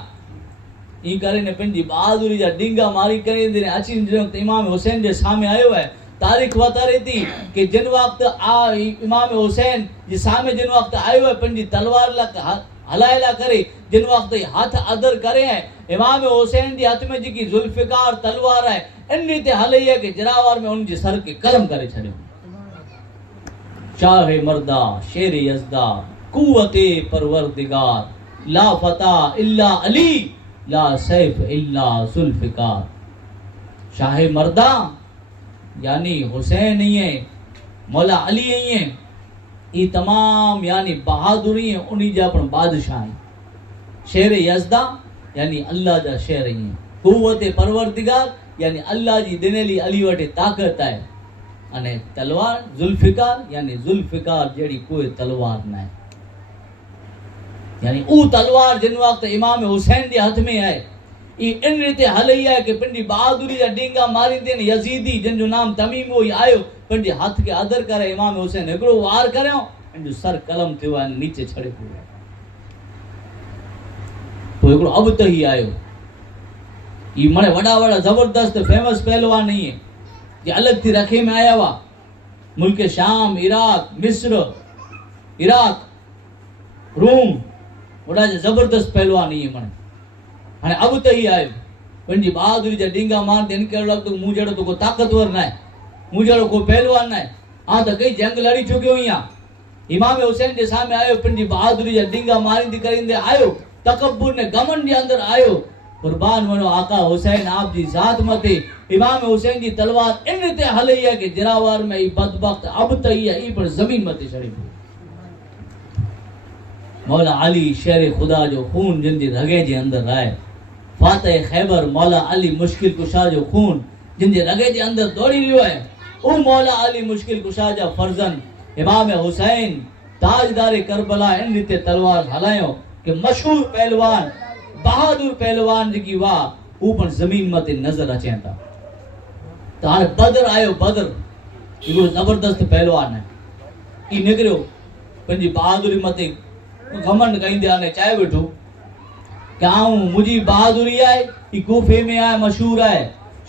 ई करे ने पंजी बहादुरी जा डिंगा मारी करे ने अची वक्त इमाम हुसैन जे सामे आयो है। तारीख बतारे थी कि जिन वक्त आ इमाम हुसैन जे सामे जिन वक्त आयो है पंजी तलवार ला हलायला करे जिन वक्त हाथ अदर करे है इमाम हुसैन जे हाथ में जी जुल्फिकार तलवार है इन रीते हलई है कि जरावर में उनजे सर के कलम करे छड़ियो। शाह मर्दा शेर यज़दा कुव्वते परवरदिगार ला फता इल्ला अली ला सैफ इल्ला जुल्फिकार। शाह मर्दा यानी हुसैन ही है, मौला अली ही है, ये तमाम यानी बहादुरी है उन्हीं जा पण बादशाह है। शेर यज़दा यानी अल्लाह जा शेर ही है। कुव्वते परवरदिगार यानी अल्लाह जी दिनेली अली वटे ताकत है। अने तलवार जुल्फिकार यानी जुल्फिकार जेड़ी कोई तलवार ना है। यानी ऊ तलवार जिन वक्त इमाम हुसैन के हाथ में है ई इन रीते हलई है कि पंजी बहादुरी जा डींगा मारींदे ने यजीदी जिन जो नाम तमीम हो आयो पंजे हाथ के आदर करे इमाम हुसैन एकड़ो वार करयो इन जो सर कलम थियो है नीचे छड़े पयो तो एकड़ो अब त ही आयो। ई मने वडा वडा जबरदस्त फेमस पहलवान नहीं है जे अलग थी रखे में आया हुआ मुल्क शाम इराक मिस्र इराक रोम वडा जबरदस्त पहलवान नहीं है मने हाने अब त ही आयो पंजी बहादुरी जा डींगा मार दे इनके लगतो मुंह जड़ो तो को ताकतवर ना है मुंह जड़ो को पहलवान ना है आ तो कई जंग लड़ी चुकियो या इमाम हुसैन के सामने आयो पंजी बहादुरी जा डींगा मारिंदी करिंदे आयो तकब्बुर ने घमंड जे अंदर आयो कुर्बान वनो आका हुसैन आप जी जात मते इमाम हुसैन जी तलवार इन रीते हलई है कि जरावार में ई बदबख्त अब त ही है ई पर जमीन मते चढ़ी मौला अली शेर खुदा जो खून जिन जे रगे जे अंदर आए फातह खैबर मौला अली मुश्किल कुशा जो खून जिन जे रगे जे अंदर दौड़ी रियो है ओ मौला अली मुश्किल कुशा जा फर्जन इमाम हुसैन ताजदार करबला इन रीते तलवार हलायो कि मशहूर पहलवान बहादुर पहलवान जी वाह ऊ पण जमीन मते नजर अचे था। तो हाणे बदर आयो बदर इहो जबरदस्त पहलवान है ई निकरियो पंजी बहादुरी मते घमंड कईंदे आने चाहे वेठो गांव मुझी बहादुरी है ई कूफे में है मशहूर है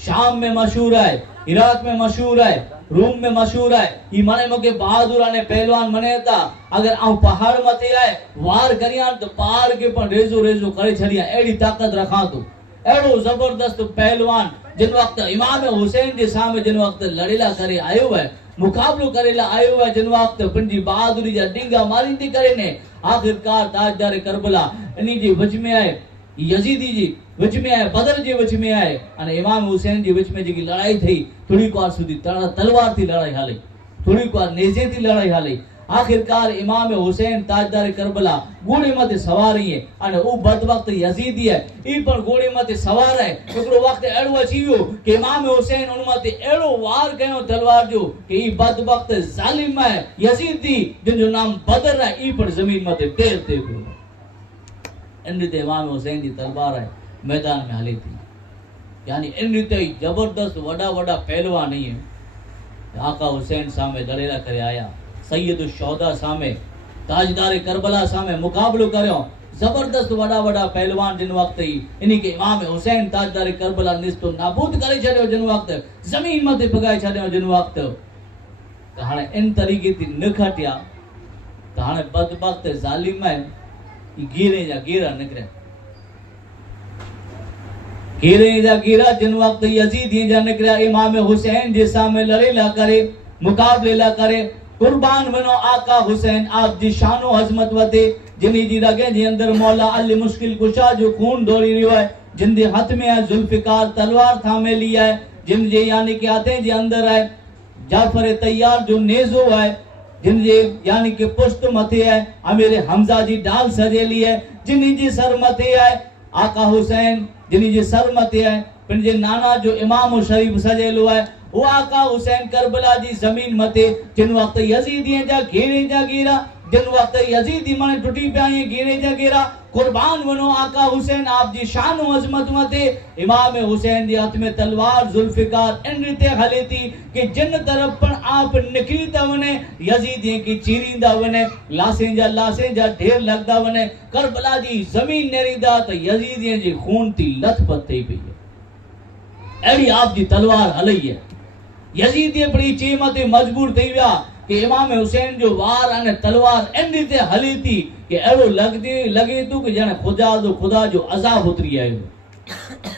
शाम में मशहूर है इराक में मशहूर है रूम में मशहूर है ई मने मके बहादुर ने पहलवान मने था अगर आ पहाड़ मते आए वार करिया तो पहाड़ के पण रेजो रेजो करे छड़िया एडी ताकत रखा तो एडो जबरदस्त पहलवान जिन वक्त इमाम हुसैन के सामने जिन वक्त लड़ेला करे आयो है मुकाबलो करेला आयो है जिन वक्त पंजी बहादुरी जा डींगा मारींदी करे ने आखिरकार ताजदार करबला इनी जी वच में आए यजीदी जी वच में आए बदर जी वच में आए अने इमाम हुसैन जी वच में जी लड़ाई थई थोड़ी को सुधी तलवार थी लड़ाई हाली थोड़ी को नेजे थी लड़ाई हाली आखिरकार इमाम हुसैन ताजदार करबला घोड़े मते सवार है अने ऊ बदवक्त यजीदी है ई पर घोड़े मते सवार है एकड़ो वक्त एड़ो अची वियो कि इमाम हुसैन उन मते एड़ो वार कयो तलवार जो कि ई बदवक्त जालिम है यजीदी जिन जो नाम बदर है ई पर जमीन मते टेर ते पियो इन रीते इमाम हुसैन जी तलवार है मैदान में हली थी यानी इन रीते जबरदस्त वडा वडा पहलवान नहीं है आका हुसैन सामे लड़ेला करे आया सैयद शौदा सामे ताजदार करबला सामे मुकाबलो करयो जबरदस्त वडा वडा पहलवान जिन वक्त ही इन्हीं के इमाम हुसैन ताजदार करबला निस्तो नाबूद करे छड़ियो जिन वक्त जमीन मते भगाए छड़ियो जिन वक्त तो हाने इन तरीके थी न खटिया तो हाने बदबख्त जालिम है गिरे जा गिरा निकरे गिरे जा गिरा जिन वक्त यजीद ही जा निकरा इमाम हुसैन जे सामे लड़ेला करे मुकाबलेला करे कुर्बान बनो आका हुसैन आप जी शानो अजमत वते जिनी जी रगे जे अंदर मौला अली मुश्किल कुशा जो खून दौड़ी रियो है जिन दे हाथ में है जुल्फिकार तलवार थामे लिया है जिन जे यानी के हाथे जे अंदर है जाफर तैयार जो नेजो है जिन जे यानी के पुष्ट मथे है अमीर हमजा जी डाल सजेली है जिनी जी सर मथे है आका हुसैन जिनी जी सर मथे है पिन जे नाना जो इमाम शरीफ सजेलो है वो आका हुसैन करबला जी जमीन मते जिन वक्त यजीदियन जा घेरे जा गिरा जिन वक्त यजीदी मन टुटी पिया गिरे जा गिरा कुर्बान वनो आका हुसैन आप जी शान व अजमत मते इमाम हुसैन दी हाथ में तलवार जुल्फिकार इन रीते हले थी कि जिन तरफ पण आप निकलीता वने यजीदी की चीरींदा वने लासें जा ढेर लगदा वने करबला जी जमीन नेरीदा तो यजीदी जी खून थी लथपथ थई पई एड़ी आप जी तलवार हलई है यजीदी बड़ी चीमते मजबूर थई विया कि इमाम हुसैन जो वार अने तलवार इन रीते हली थी कि एड़ो लगे तो कि जने खुदा जो अजाब उतरी आयो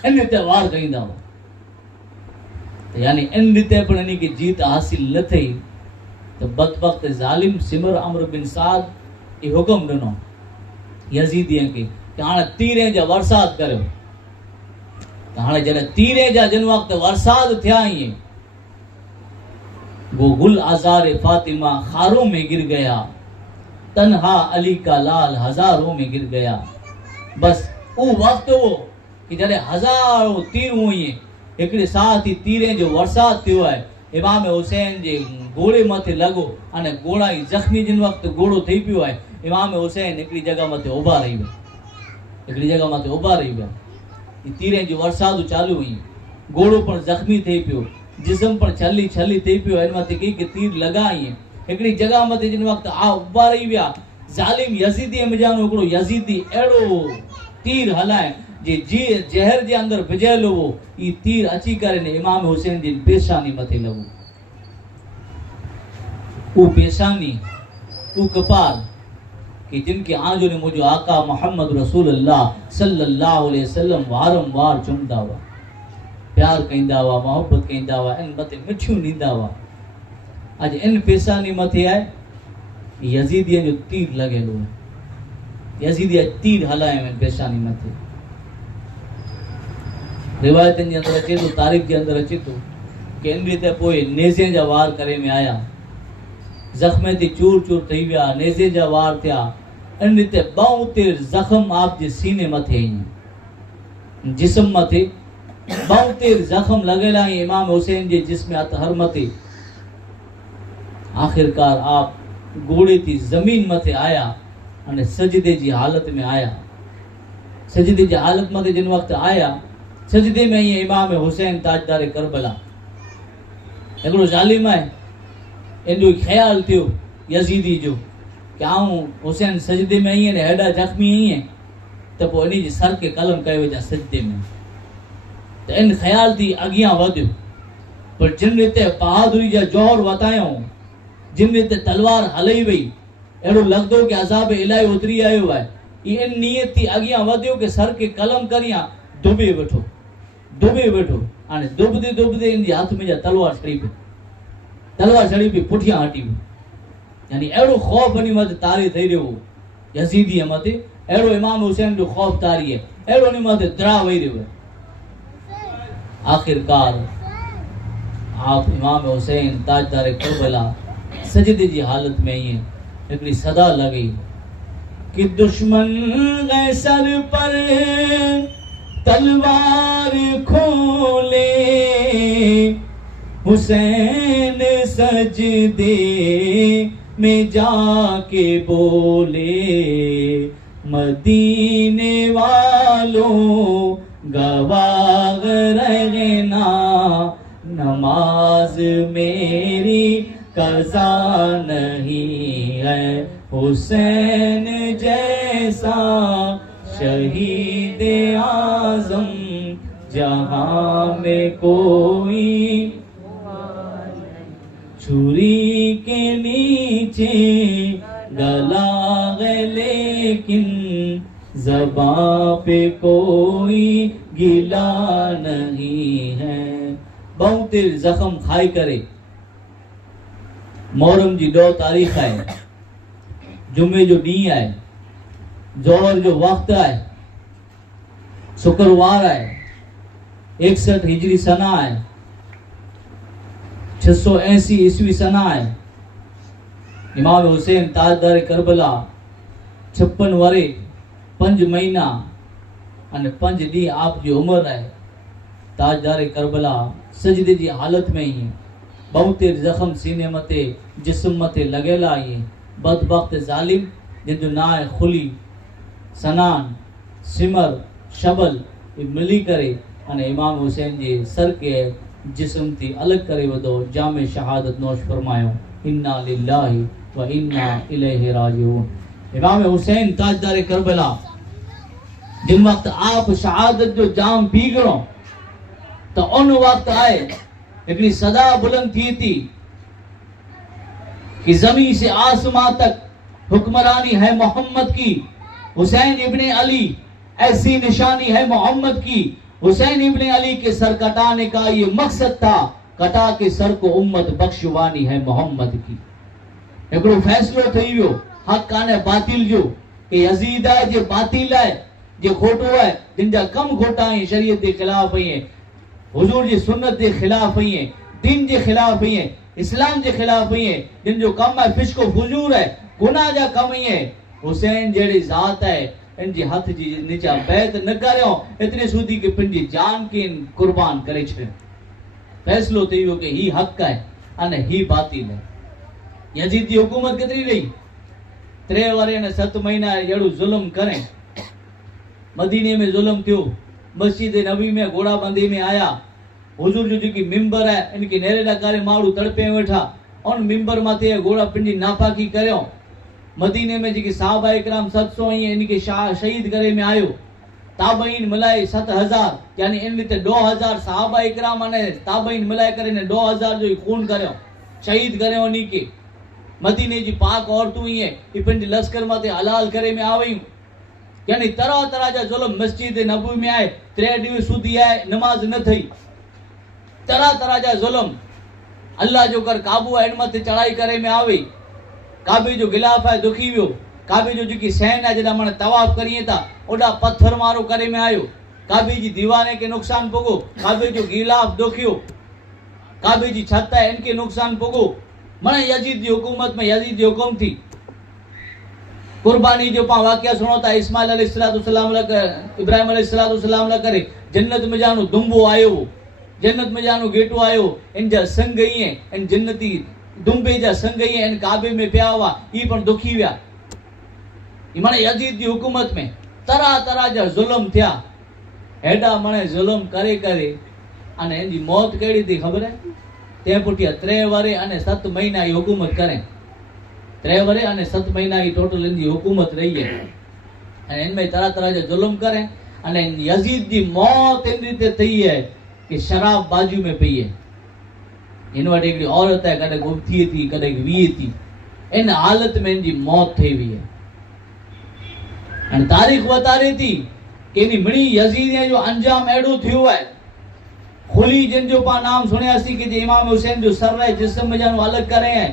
इन रीते वार कईंदा हो यानी इन रीते पण इनी की जीत हासिल न थई तो बदबख्त जालिम सिमर अमर बिन साद ई हुक्म दिनो यजीदी के कि हाणे तीरे जा वरसाद करो तो हाणे जने तीरे जा जिन वक्त वरसाद थिया ही वो गुल आजार फातिमा खारों में गिर गया तन्हा अली का लाल हजारों में गिर गया बस वो वक्त वो कि जॾहिं हजारों तीर हुई हिकिड़े साथ ही तीरे जो वरसाद थियो है इमाम हुसैन जे घोड़े मथे लगो अने घोड़ा ही जख्मी जिन वक्त घोड़ो थी पियो है इमाम हुसैन हिकिड़ी जगह मथे उभा रही विया तीरे जो वरसाद चालू हुई घोड़ो पण जख्मी थी पियो जिस्म पर छली थी पियो इन मथे के तीर लगाई हिकिड़ी जगह मथे जिन वक्त आ उभा रही विया जालिम यजीदी मिजानो हिकिड़ो यजीदी एड़ो तीर हलाए जे जहर जे अंदर विझयल हो ई तीर अची करे ने इमाम हुसैन जी पेशानी मथे लगो वो पेशानी वो कपार कि जिनके आंजो ने मुझे आका मोहम्मद रसूलुल्लाह सल्लल्लाहु अलैहि वसल्लम वारंवार चुमदा हुआ प्यार कईंदा हुआ मोहब्बत कईंदा हुआ इन मथे मिठियूं ॾींदा हुआ अज इन पेशानी मथे आहे यजीदी जो तीर लॻियल हो यजीदी तीर हलाए आहिनि पेशानी मथे रिवायतनि जे अंदरि अचे थो तारीख़ जे अंदरि अचे थो कि इन रीते पोइ नेज़े जा वार करे में आया ज़ख्म ते चूर चूर थी विया नेज़े जा वार थिया इन रीते ॿाहूं ते ज़ख़्म आप जे सीने मथे आहिनि जिस्म मथे ॿाहूं ते ज़ख़्म लॻियल आहे इमाम हुसैन जे जिस्म हर मथे आखिरकार आप घोड़े थी जमीन मथे आया अने सजदे जी हालत में आया सजदे जी हालत मथे जिन वक्त आया सजदे में ये इमाम हुसैन ताजदार करबला हिकिड़ो ज़ालिम आहे इन जो ख्याल थियो यजीदी जो कि आऊं हुसैन सजदे में आई ने हेॾा ज़ख्मी आई त पोइ इन जे सर के कलम कयो वञा सजदे में तो इन ख्याल थी अॻियां वधियो पर जिन रीते बहादुरी जा जोर वतायूं जिन रीते तलवार हलई वई अहिड़ो लॻंदो कि अज़ाब इलाही उतरी आयो आहे इन नियत थी अॻियां वधियो कि सर के कलम करियां डुबे वेठो हाणे दुबदे इन जे हथ में जा तलवार छड़ी पई पुठियां हटी वई यानी अहिड़ो ख़ौफ़ इन मथे तारी थई रहियो यजीदीअ मथे अहिड़ो इमाम हुसैन जो ख़ौफ़ तारी आहे अहिड़ो इन मथे द्रा वेही रहियो आखिरकार आप इमाम हुसैन ताजदार करबला सजदे जी हालत में ही हिकिड़ी सदा लगी कि दुश्मन गए सर पर तलवार खोले हुसैन सजदे में जाके बोले मदीने वालों गवाह रहना नमाज मेरी कज़ा नहीं है हुसैन जैसा शहीद आज़म जहां में कोई छुरी के नीचे गला है लेकिन ज़बां पे कोई गिला नहीं है बहुत जख्म खाई करे मोहरम जी 2 तारीख़ है जुमे जो ॾींहुं आहे जोहर जो वक्त आहे शुक्रवार आहे 61 हिजरी सना आहे 680 ईस्वी सना आहे इमाम हुसैन ताजदार करबला 56 वरे 5 महीना अने 5 ॾींहं आप जी उम्र आहे ताजदार करबला सजदे जी हालत में ही बहुत जख्म सीने मथे जिस्म मथे लॻियल आहे बदबख्त ज़ालिम जिनजो ना आहे खुली सनान सिमर शबल ये मिली करे अने इमाम हुसैन जे सर के जिस्म थी अलग करे वधो जामे शहादत नोश फरमायो इन्ना लिल्लाहि व इन्ना इलैहि राजिऊन। इमाम हुसैन ताजदार करबला जिन वक्त आप शहादत जो जाम पी गयो तो उन वक्त आए हिकिड़ी सदा बुलंद थी थी कि जमीन से आसमां तक हुक्मरानी है मोहम्मद की, हुसैन इब्ने अली ऐसी निशानी है मोहम्मद की। हुसैन इब्ने अली के सर कटाने का ये मकसद था, कटा के सर को उम्मत बख्शवानी है मोहम्मद की। एकड़ो फैसलो थई वियो हक काने बातिल जो कि यजीद है जे बातिल है जे खोटो है जिन जा कम खोटा है शरीयत के खिलाफ है हुजूर जी सुन्नत के खिलाफ है दीन के खिलाफ है इस्लाम के खिलाफ है जिन जो कम है फिस्को फुजूर है गुनाह जा कम है। हुसैन जेड़ी जात है इन जे हथ जी नीचा बैत न करयो इतने सुधी के पिंडी जान के कुर्बान करे छे। फैसलो थी वियो कि ही हक है अने ही बातिल है। यजीद की हुकूमत केतरी रही 3 वरे ने 7 महीना एड़ो जुल्म करे। मदीने में जुल्म थियो, मस्जिद नबी में घोड़ा बंदी में आया, हुजूर जो जी मिंबर है इनके नेरेला करे माड़ू तड़पे वेठा उन मिंबर माथे घोड़ा पिंडी नापाकी करयो। मदीने में जी साहबा इकराम 700 इनके शहीद करे में आयो। ताबईन मिलाए 7000 यानी इन ते 2000 साहबा इकराम ने ताबईन मिलाए करे ने 2000 जो खून करयो शहीद करयो नी के। मदीने जी पाक औरतों ही है पिंडी लश्कर माथे हलाल करे में आवई यानी तरह तरह जा जुल्म मस्जिद नबवी में आए 3 ॾींहं सुधी आए नमाज न थई तरह तरह जा जुल्म अल्लाह जो कर काबू है मथे चढ़ाई करे में आवी। काबे जो गिलाफ है दुखी वियो, काबे जो जी सैन है जड़ा मन तवाफ करिए था ओडा पत्थर मारो करे में आयो। काबे जी दीवाने के नुकसान पुगो, काबे जो गिलाफ दुखियो, काबे जी छत है इनके नुकसान पुगो। मन यजीद की हुकूमत में यजीद की हुकुम थी कुर्बानी जो पा वाकया सुनो था इस्माइल अलैहिस्सलाम इब्राहिम अलैहिस्सलाम ला करे जन्नत में जानो दुंबो आयो, जन्नत में जानो गेटो आयो इन जा संग ही है इन जन्नती दुंबे जा संग ही है इन काबे में पिया हुआ ई पण दुखी विया। माने यजीद की हुकूमत में तरह तरह जा जुल्म थिया। हेडा माने जुल्म करे करे अने इनकी मौत केड़ी थी खबर है ते पुटिया 3 वरे अने 7 महीना की हुकूमत करे। 3 वरे अने 7 महीना की टोटल इनकी हुकूमत रही है अने इनमें तरह तरह जा जुल्म करे अने यजीद की मौत इन रीते थई है कि शराब बाजू में पई है। इन वटि हिकिड़ी औरत है कॾहिं गुमथी थी कॾहिं वीह थी इन हालत में इनकी मौत थी हुई है। अने तारीख़ बतारे थी कि इन मिणी यजीद जो अंजाम एड़ो थियो है। खुली जिन जो पा नाम सुनियासी कि इमाम हुसैन जो सर है जिस्म में जानो अलग करे है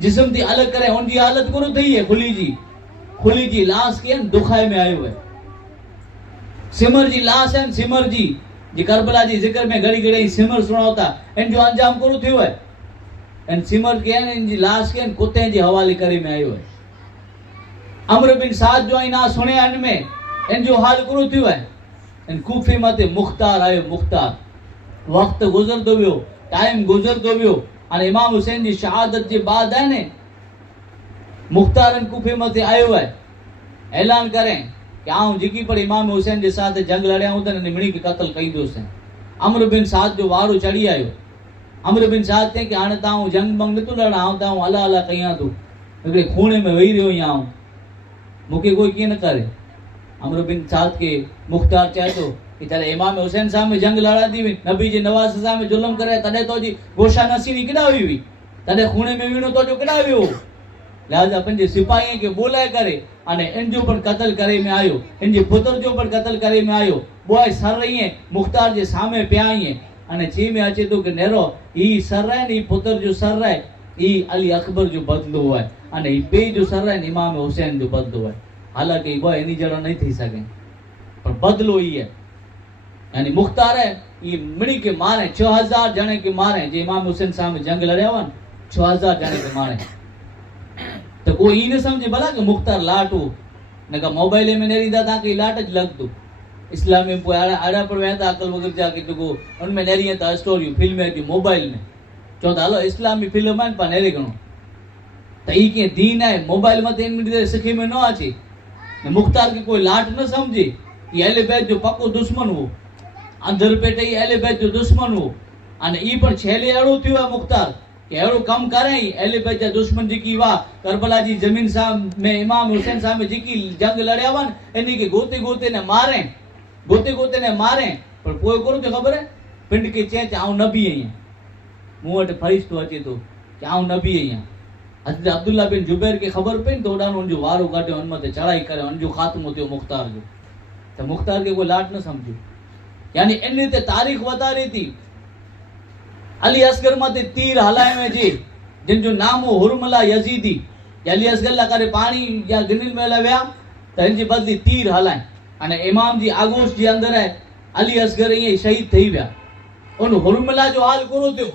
जिस्म थी अलग करे उनकी हालत कोन थई है। खुली जी लाश के दुखाए में आयो है। सिमर जी लाश है सिमर जी करबला जी जिक्र में घड़ी घड़ी सिमर सुनाता इन जो अंजाम कोन थियो है। इन सिमर के इन जी लाश के कुत्ते जी हवाले करे में आयो है। अमर बिन साद जो ना सुने इन में इन जो हाल कोन थियो है। इन कूफे मते मुख्तार आयो मुख्तार वक्त गुजरदो वियो टाइम गुजरदो वियो अने इमाम हुसैन जी शहादत जे बाद है ने मुख्तार कूफे मते आयो है ऐलान करें कि आऊं जिकी पर इमाम हुसैन के साथ जंग लड़िया हूं त निमणी के कत्ल कई दोस। अमर बिन साद जो वारो चढ़ी आयो। अमर बिन साद थे कि हाणे ताऊं जंग मंग नथो लड़ा आऊं ताऊं अला अला कया तू हिकिड़े खूणे में वेही रहियो आऊं मूंखे कोई कीअं न करे। अमर बिन साद के मुख्तार चए थो कि चले इमाम हुसैन साहब में जंग लड़ा थी नबी जे नवाज साहब में जुल्म करे तॾहिं तो जी गोशा नसीनी केॾा हुई तॾहिं खूणे में वीणो तो जो केॾा वियो। लिहाजा पंहिंजे सिपाही के बोलाए करे अने इन जो पण कत्ल करे में आयो इन जे पुत्र जो पण कत्ल करे में आयो। बोए सर रही है मुख्तार जे सामे पिया है अने ची में अचे तो कि नेरो ई सर है नी पुत्र जो सर है ई अली अकबर जो बदलो है अने ई बे जो सर है इमाम हुसैन जो बदलो है। हालांकि ई बोए इनी जड़ो नहीं थी सके पर बदलो ही है। यानी मुख्तार है ये मिणी के मारे 6000 जने के मारे जे इमाम हुसैन साहब जंग लड़िया हुआ 6000 जने के मारे तो कोई ई न समझे भला कि मुख्तार लाट हो न का मोबाइल में नेरीदा था कि लाट ज लगदो इस्लाम में आड़ा पर वेंदा अकल वगर जाके तो उनमें नेरिया था स्टोरी फिल्म है कि मोबाइल में चौथा हलो इस्लामी फिल्म है पर नेरे गणो त ई के दीन है मोबाइल मत इन मिनट सिखे में न अचे ने मुख्तार के कोई लाट न समझे। ये अहले बैत जो पक्को दुश्मन हो, अंदर पेटे ये अहले बैत जो दुश्मन हो अने ई पण छेले अड़ो थियो है मुख्तार के अड़ो कम करे अहले बैत जा दुश्मन जेकी वा करबला जी जमीन सा में इमाम हुसैन साहब में जेकी जंग लड़या वन इनी के गोते गोते ने मारे पर पोइ कोन खे ख़बर है पिंड के चए आऊं नबी आहियां मूं वटि फरिश्तो अचे थो कि आऊं नबी आहियां। हज़रत अब्दुल्ला बिन जुबैर के ख़बर पई त ओॾां हुनजो वारो कढियो हुन मथे चढ़ाई करे हुनजो ख़ात्मो थियो मुख्तार जो। त मुख्तार खे कोई लाट न सम्झो यानी इन ते तारीख़ वधारे थी। अली असगर मथे तीर हलाए वेझे जिन जो नाम हो हुरमला यजीदी अली असगर लाइ करे पाणी या गिनिल में विया त हिन जे बदली तीर हलाए अने इमाम जी आगोश जे अंदर है अली असगर ये शहीद थी विया। उन हुरमला जो हाल कोन थियो,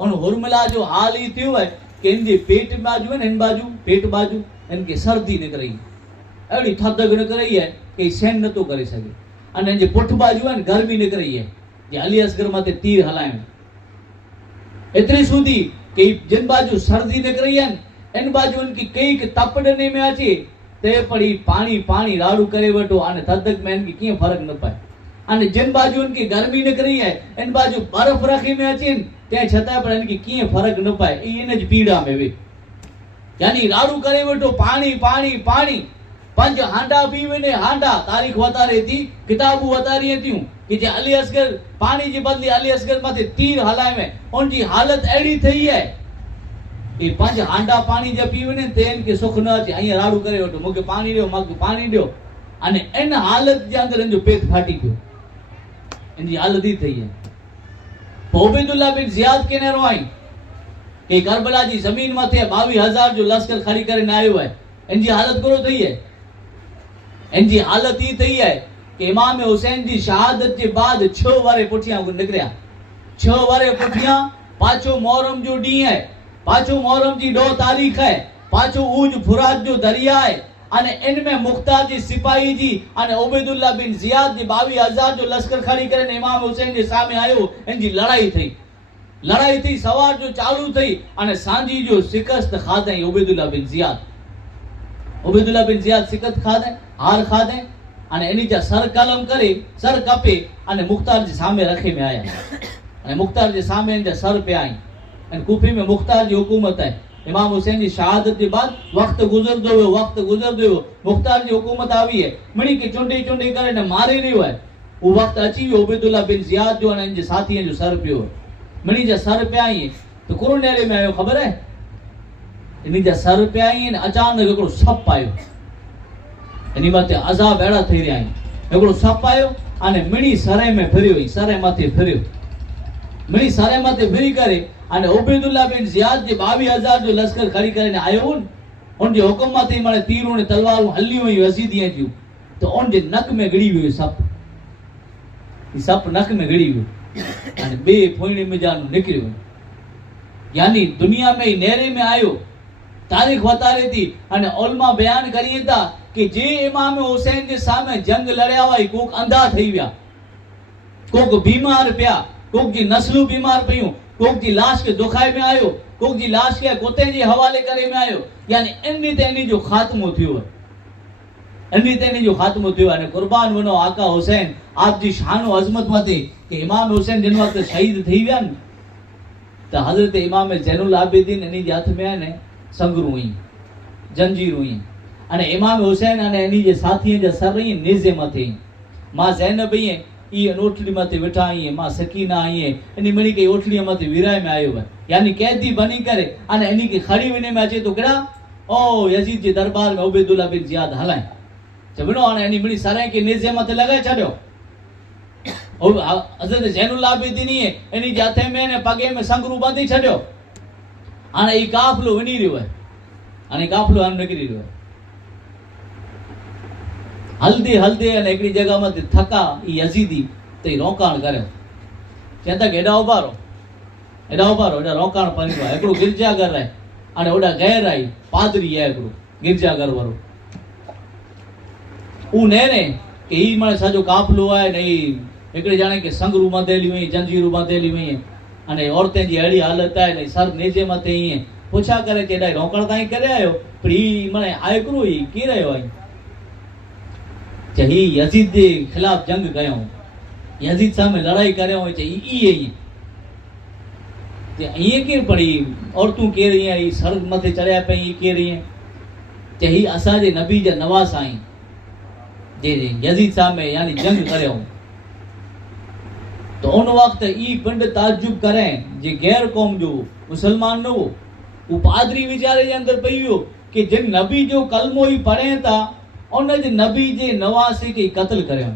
उन हुरमला जो हाल ही थियो है कि इनके पेट बाजू है इन बाजू पेट बाजू इनके सर्दी निकरी अड़ी थदक निकरी है कि सहन न तो करे सके अने इनके पुठ बाजू है गर्मी निकरी है जे अली असगर मथे तीर हलाए एतरी सुधी कि जिन बाजू सर्दी निकरी है इन बाजू इनकी कई के तप डने में अचे ते पड़ी पानी पानी राड़ू करे वठो अने थदक में इनकी किए फर्क न पाए अने जिन बाजू इनकी गर्मी निकरी है इन बाजू बर्फ रखी में अचेन ते छता पर इनकी किए फर्क न पाए ई इन जी पीड़ा में वे यानी राड़ू करे वठो पानी पानी पानी पंज हांडा पी वने हांडा तारीख वतारे थी किताबू वतारी थियूं कि जे अली असगर पानी जी बदली अली असगर मथे तीर हलाए में उन जी हालत एड़ी थई है कि पंज हांडा पानी जे पी वने ते इनके सुख न अचे अई राड़ू करे वठो मुके पानी दियो मग पानी दियो अने इन हालत जे अंदर इनजो पेट फाटी गयो इन जी हालत ही थई है। उबैदुल्लाह बिन जियाद के ने रोई कि करबला जी जमीन मथे 22,000 जो लश्कर खड़ी करे आयो है इन जी हालत करो थई है। इन जी हालत ही थई है कि इमाम हुसैन जी शहादत के बाद 6 वारे पुठियां निकरिया 6 वारे पुठियां पाछो मुहर्रम जो डी है पाछो मुहर्रम जी 2 तारीख है पाछो ऊज फुरात जो दरिया है अने इनमें मुख्तार जी सिपाही जी अने उबैदुल्लाह बिन जियाद जी 22,000 जो लश्कर खड़ी करे इमाम हुसैन जे सामने आयो इन जी लड़ाई थी सवार जो चालू थई अने सांझी जो शिकस्त खादे उबैदुल्लाह बिन जियाद शिकस्त खादे हार खादे अने इनी जा सर कलम करे सर कपे अने मुख्तार जी सामने रखे में आया अने मुख्तार जे सामने इन जा सर पे आई अने कूफी में मुख्तार जी हुकूमत है इमाम हुसैन की शहादत के बाद वक्त गुजरदो हुयो मुख्तार की हुकूमत आई है मणी के चुंडी करे ने मारे रहियो है वो वक्त अची वियो उबैदुल्लाह बिन जियाद जो इन जे साथी जो सर पियो मणी जा सर पे आई तो कुरनेरे में आयो खबर है इन जा सर पे आई ने अचानक एकड़ो सप आयो इनी माथे अजाब एड़ा थई रहा एकड़ो सप आयो अने मणी सरे में फिरियो सरे माथे फिरियो मणी सरे माथे फिरी करे अने उबैदुल्लाह बिन जियाद जे 22,000 जो लश्कर खड़ी करे आयो उन जे हुकुम माथे माने तीरों ने तलवारूं हलियो ही वसीदियां थियूं तो उन जे नक में गड़ी वियो सप नक में गड़ी वियो अने बे फोइणी में जान निकलियो यानी दुनिया में ही नेरे में आयो तारीख वतारे थी अने उलमा बयान करिए था कि जे इमाम हुसैन जे सामने जंग लड़या हुई कोक अंधा थई विया कोक बीमार पिया कोक जी नस्लू बीमार पयूं कोक जी लाश के दुखाए में आयो कोक जी लाश के कुत्ते जी हवाले करे में आयो यानी इन्नी जो खात्मो थियो इन्नी जो खात्मो थियो अने कुर्बान वनो आका हुसैन आप जी शान और अजमत मथे कि इमाम हुसैन जिन वक्त शहीद थी विया तो हजरत इमाम जैनुल आबिदीन इन्ही जे हथ में है ने संगरू हुई जंजीर हुई अने इमाम हुसैन अने इन्ही जे साथी जे सर ही नेज़े मथे मां ज़ैनब ही ई ओठड़ी मथे वेठा आई मां सकीना आई इनी मणी के ओठड़ी मथे विराय में आयो है यानी कैदी बनी करे अने इनी के खड़ी वने में अचे तो केड़ा ओ यजीद जे दरबार में उबैदुल्लाह बिन जियाद हलाए जबनो अने इनी मणी सरे के नेज़े मथे लगाए छड्यो ओ हजरत जैनुल आबिदीन इनी जे हथे में ने पगे में संगरू बांधी छड्यो अने ई काफलो वनी रहियो है अने काफलो अन निकरी रहियो हल्दे अने एकड़ी जगह मथे थका ई यजीदी ते रोकाण करे चंदा के एडा उबारो एडा रोकाण परिवा एकड़ो गिरजाघर है अने ओडा गैर आई पादरी है एकड़ो गिरजाघर वारो ऊ नेरे के ई माने साजो काफलो है नहीं एकड़े जाने के संगरू बांधेली हुई जंजीरू बांधेली हुई अने औरतें जी अड़ी हालत है नहीं सर नेजे मथे ही पूछा करे चेडा रोकड़ ताई करे आयो पर ई मने आयो करो ई की रयो आई चही यजीद दे खिलाफ जंग गयो यजीद सामे लड़ाई करयो चे ई ये के पड़ी और तू के रही है ई सर मथे चढ़या पे ई के रही है चही असा जे नबी जे नवाज आई जे यजीद सामे यानी जंग करयो तो उन वक्त ई पिंड ताज्जुब करें जे गैर कौम जो मुसलमान नो वो पादरी विचारे जे अंदर पइयो कि जिन नबी जो कलमो ही पढ़े था उन जे नबी जे नवासे के कत्ल करयो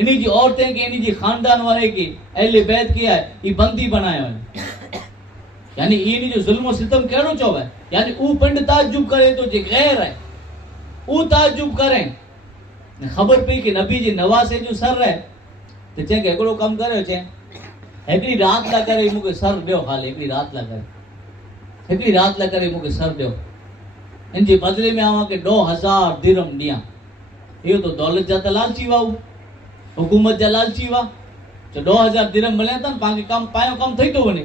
इन्हीं जी औरतें के इन्हीं जी खानदान वाले के अहले बैत के है ये बंदी बनायो यानी इन्हीं जो जुल्म सितम केड़ो चोवे यानी ऊ पिंड ताज्जुब करे तो जे गैर है ऊ ताज्जुब करें खबर पई कि नबी जे नवासे जो सर है तो चे के एकड़ो कम करे चे एकड़ी रात ला करे मुके सर दियो खाली एकड़ी रात ला करे मुके सर दियो इन जे बदले में आवा के 2000 दिरहम दिया यो तो दौलत जा लालची वाऊ हुकूमत जा लालची वा जो 2000 दिरहम मिले त पाके कम पायो कम थई तो वने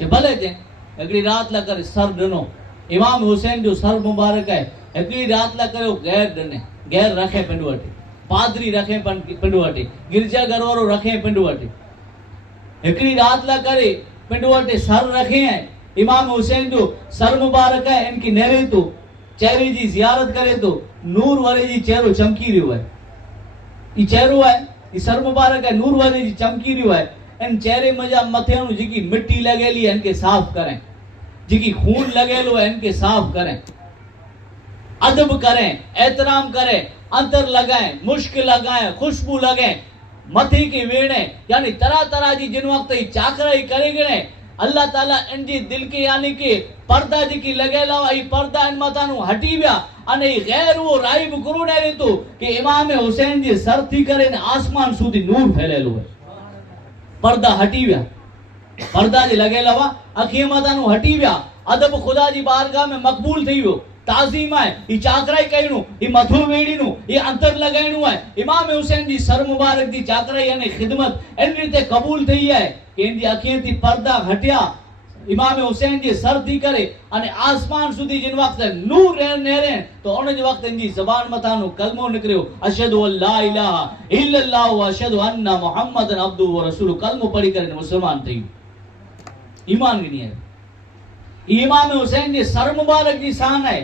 जे भले जे एकड़ी रात ला करे सर दनो इमाम हुसैन जो सर मुबारक है एकड़ी रात ला करे गैर दने गैर रखे पिंडवटे पादरी रखे पिंडवटे गिरजाघर वारो रखे पिंडवटे एकड़ी रात ला करे पिंडवटे सर रखे हैं इमाम हुसैन जो सर मुबारक है इनकी नेरे तो चेहरे जी जियारत करे तो नूर वाले जी चेहरो चमकी रियो है ई चेहरो है ई सर मुबारक है नूर वाले जी चमकी रियो है इन चेहरे मजा मथे नु जिकी मिट्टी लगेली है इनके साफ करें जिकी खून लगेलो है इनके साफ करें अदब करें एहतराम करें अंतर लगाएं मुश्क लगाएं खुशबू लगाएं मथे के वेणे यानी तरह तरह जी जिन वक्त ही चाकराई करे गणे अल्लाह ताला इन जी दिल के यानी के पर्दा जी लगेला ई पर्दा इन मातानु हटी व्या अने गैर वो राइब गुरु ने तो कि इमाम हुसैन जी सर थी करे ने आसमान सुधी नूर फैलेलो है पर्दा हटी व्या पर्दा जी लगेला वा अखी मातानु हटी व्या अदब खुदा जी बारगाह में मकबूल थी वो ताजीम है ई चाकराई कइणु ई मथो वेड़ीनु ई अंतर लगाइणु है इमाम हुसैन जी सर मुबारक जी चाकराई अने खिदमत इन रीते कबूल थई है कि इन जी अखियं थी पर्दा हटिया इमाम हुसैन जी सर थी करे अने आसमान सुधी जिन वक्त नूर नेरे तो उन जे वक्त इन जी ज़बान मथानो कलमो निकरियो अशहदु अल्ला इलाहा इल्लल्लाह व अशहदु अन्ना मुहम्मदन अब्दुहु व रसूलु कलमो पढ़ी करे मुसलमान थई ईमान की नहीं है इमाम हुसैन जी सर मुबारक जी शान है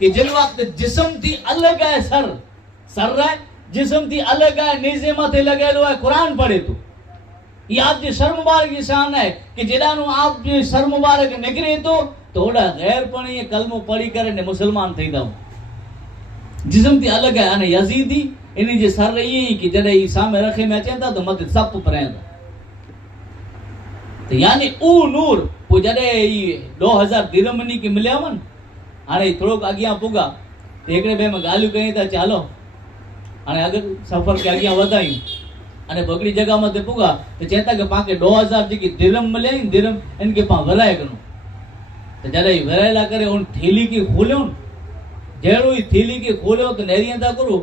कि जिन वक्त जिस्म थी अलग है सर है जिस्म थी अलग है नेज़े मथे लगेलो है कुरान पढ़े तो ये आप जी सर मुबारक की शान है कि जिडानु आप जी सर मुबारक निकरे तो थोड़ा गैर पढ़ी कलमो पढ़ी करे ने मुसलमान थई दाऊ जिस्म थी अलग है अने यजीदी इनी जे सर रही कि जडे ई सामे रखे में अचें था तो मत सब परे तो यानी ऊ नूर पो जडे ई 2000 दिरहमनी की मिल्या वन हाणे थोड़ो अगियां पुगा एकड़े बे में गालियों कही था चालो हाणे अगर सफर के अगियां वधाई अने बगड़ी जगह मते पुगा तो चेता के पाके 2000 जी की दिरहम मिले दिरहम इनके पा वराए कनो तो जरे वरायला करे उन थैली की खोलियो जेड़ो ई थैली की खोलियो तो नेरिया था करो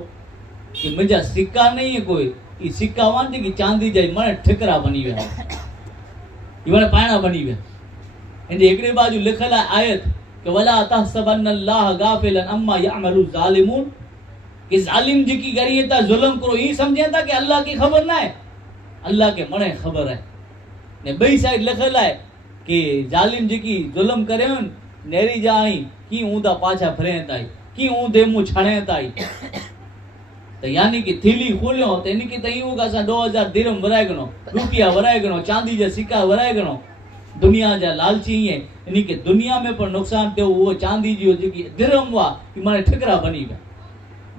कि मुझा सिक्का नहीं है कोई ई सिक्का वांदी की चांदी जाई मने ठिकरा बनी वे इवने पायणा बनी वे इंजे एकड़े बाजू लिखल है आयत कि वला तहसबन्नल्लाह गाफिलन अम्मा यअमलु ज़ालिमून कि जालिम जी की करिए ता जुल्म करो ई समझे था कि अल्लाह की खबर ना है अल्लाह के मने खबर है ने बई साइड लिखल है कि जालिम जी की जुल्म करे नेरी जाई की ऊंदा पाछा फरे ताई की ऊंदे मु छणे ताई तो यानी कि थैली खोलियो तो इनकी तई होगा सा 2000 दिरहम वराए गनो रुपया वराए गनो चांदी जा सिक्का वराए गनो दुनिया जा लालची है इनी के दुनिया में पर नुकसान थे वो चांदी जी जी दिरहम हुआ कि माने ठिकरा बनी गया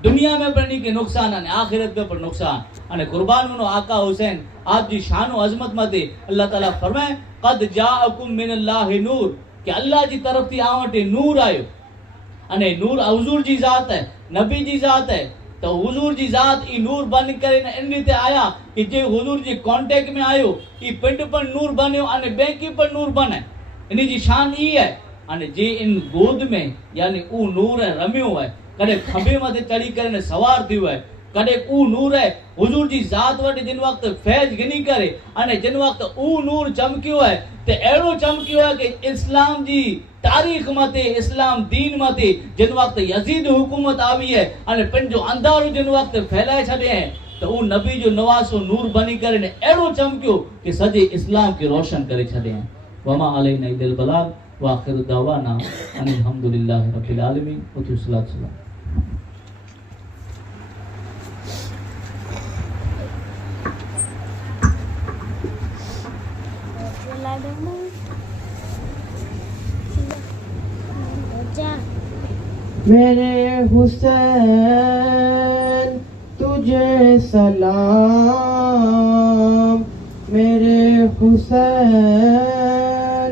दुनिया में पर के नुकसान अने आखिरत में पर नुकसान अने कुर्बान मनो आका हुसैन आप जी शान और अजमत मते अल्लाह ताला फरमाए कद जाअकुम मिनल्लाहि नूर कि अल्लाह जी तरफ थी आवटे नूर आयो अने नूर हुजूर जी जात है नबी जी जात है तो हुजूर जी जात ई नूर बन करे ने इन रीते आया कि जे हुजूर जी कांटेक्ट में आयो ई पिंड पर नूर बन्यो अने बेंकी पर नूर बने इनी जी शान ई है अने जे इन गोद में यानी ऊ नूर है रम्यो है कदे खंबे मथे चढ़ी करे ने सवार थयो है कॾहिं ऊ नूर है हुजूर जी ज़ात वटि जिन वक़्तु फैज़ गिनी करे अने जिन वक़्तु ऊ नूर चमकियो है ते अहिड़ो चमकियो है कि इस्लाम जी तारीख़ मथे इस्लाम दीन मथे जिन वक़्तु यज़ीद हुकूमत आवी है अने पंहिंजो अंधारो जिन वक़्तु फैलाए छॾे हैं तो ऊ नबी जो नवासो नूर बनी करे ने अहिड़ो चमकियो कि सॼे इस्लाम खे रोशन करे छॾे हैं। वमा अलैना इल्लल बलाग व आखिरु दावाना अनिल हम्दुलिल्लाहि रब्बिल आलमीन। उतु सलात सलाम। मेरे हुसैन तुझे सलाम, मेरे हुसैन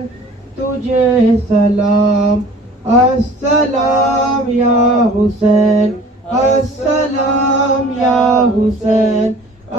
तुझे सलाम। अस्सलाम या हुसैन, अस्सलाम या हुसैन,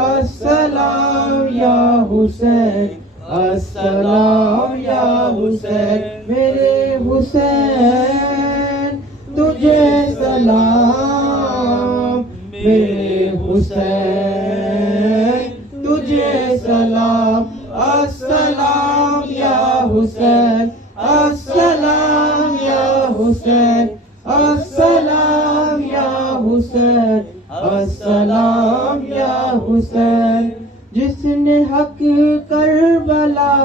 अस्सलाम या हुसैन, अस्सलाम या हुसैन। मेरे हुसैन तुझे सलाम, मेरे हुसैन तुझे सलाम। अस्सलाम या हुसैन, अस्सलाम या हुसैन, अस्सलाम या हुसैन, अस्सलाम या हुसैन। जिसने हक करबला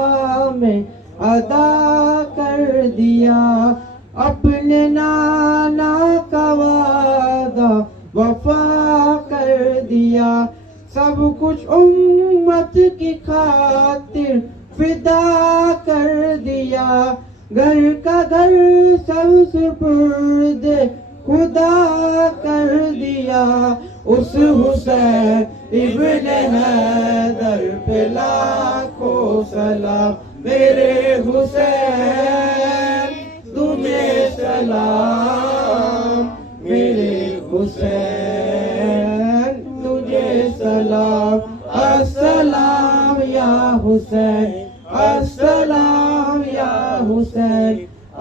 में अदा कर दिया, अपने नाना का वादा वफा कर दिया, सब कुछ उम्मत की खातिर फिदा कर दिया, घर का घर सब सुपुर्द खुदा कर दिया। उस हुसैन इब्ने हैदर पे लाखों सलाम, मेरे हुसैन तुझे सलाम, मेरे हुसैन तुझे सलाम। अस्सलाम या हुसैन, अस्सलाम या हुसैन,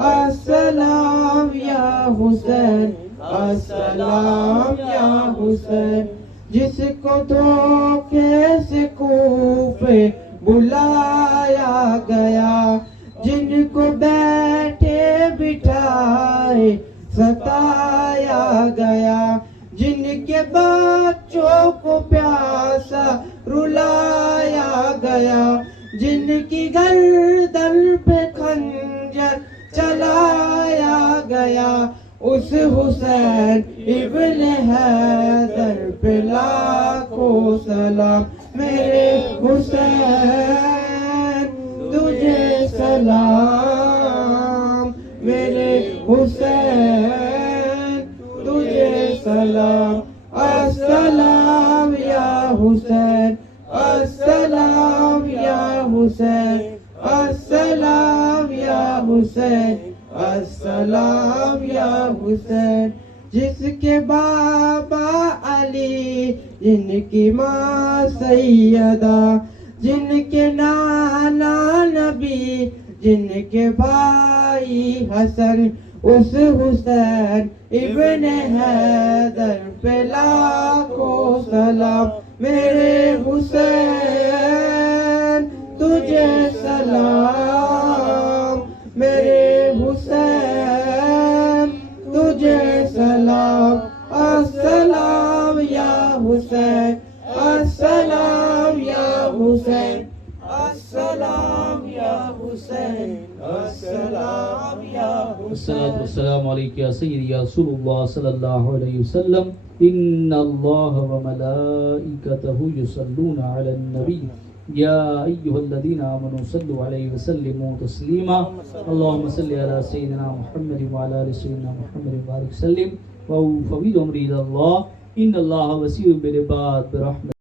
अस्सलाम या हुसैन, अस्सलाम या हुसैन। जिसको धोखे से कूफे बुलाया गया, जिनको बैठे बिठाए सताया गया, जिनके बच्चों को प्यासा रुलाया गया, जिनकी गर्दन पे खंजर चलाया गया, उस हुसैन इब्ने हैदर पे लाखों सलाम, मेरे हुसैन तुझे सलाम, मेरे हुसैन तुझे सलाम। अस्सलाम या हुसैन, अस्सलाम या हुसैन, अस्सलाम या हुसैन, अस्सलाम या हुसैन। जिसके बाबा अली, जिनकी माँ सैयदा, जिनके नाना नबी, जिनके भाई हसन, उस हुसैन इब्ने हैदर पे लाखों सलाम, मेरे हुसैन तुझे सलाम, मेरे हुसैन तुझे सलाम। अस्सलाम या हुसैन, अस्सलाम या हुसैन, अस्सलाम या हुसैन, अस्सलाम या हुसैन। अस्सलामु अलैका या सय्यदी या रसूलुल्लाह सल्लल्लाहु अलैहि वसल्लम। इन्नल्लाह व मलाइकतहु युसल्लूना अलन नबी या अय्युहल्लज़ीना आमनू सल्लु अलैहि व सल्लिमू तस्लीमा। अल्लाहुम्मा सल्लि अला सय्यिदिना मुहम्मद व अला आलि सय्यिदिना मुहम्मद व बारिक सल्लिम व फवीद उमरी इलल्लाह। इन्नल्लाह वसीउन बिल इबाद बिरहमतिही।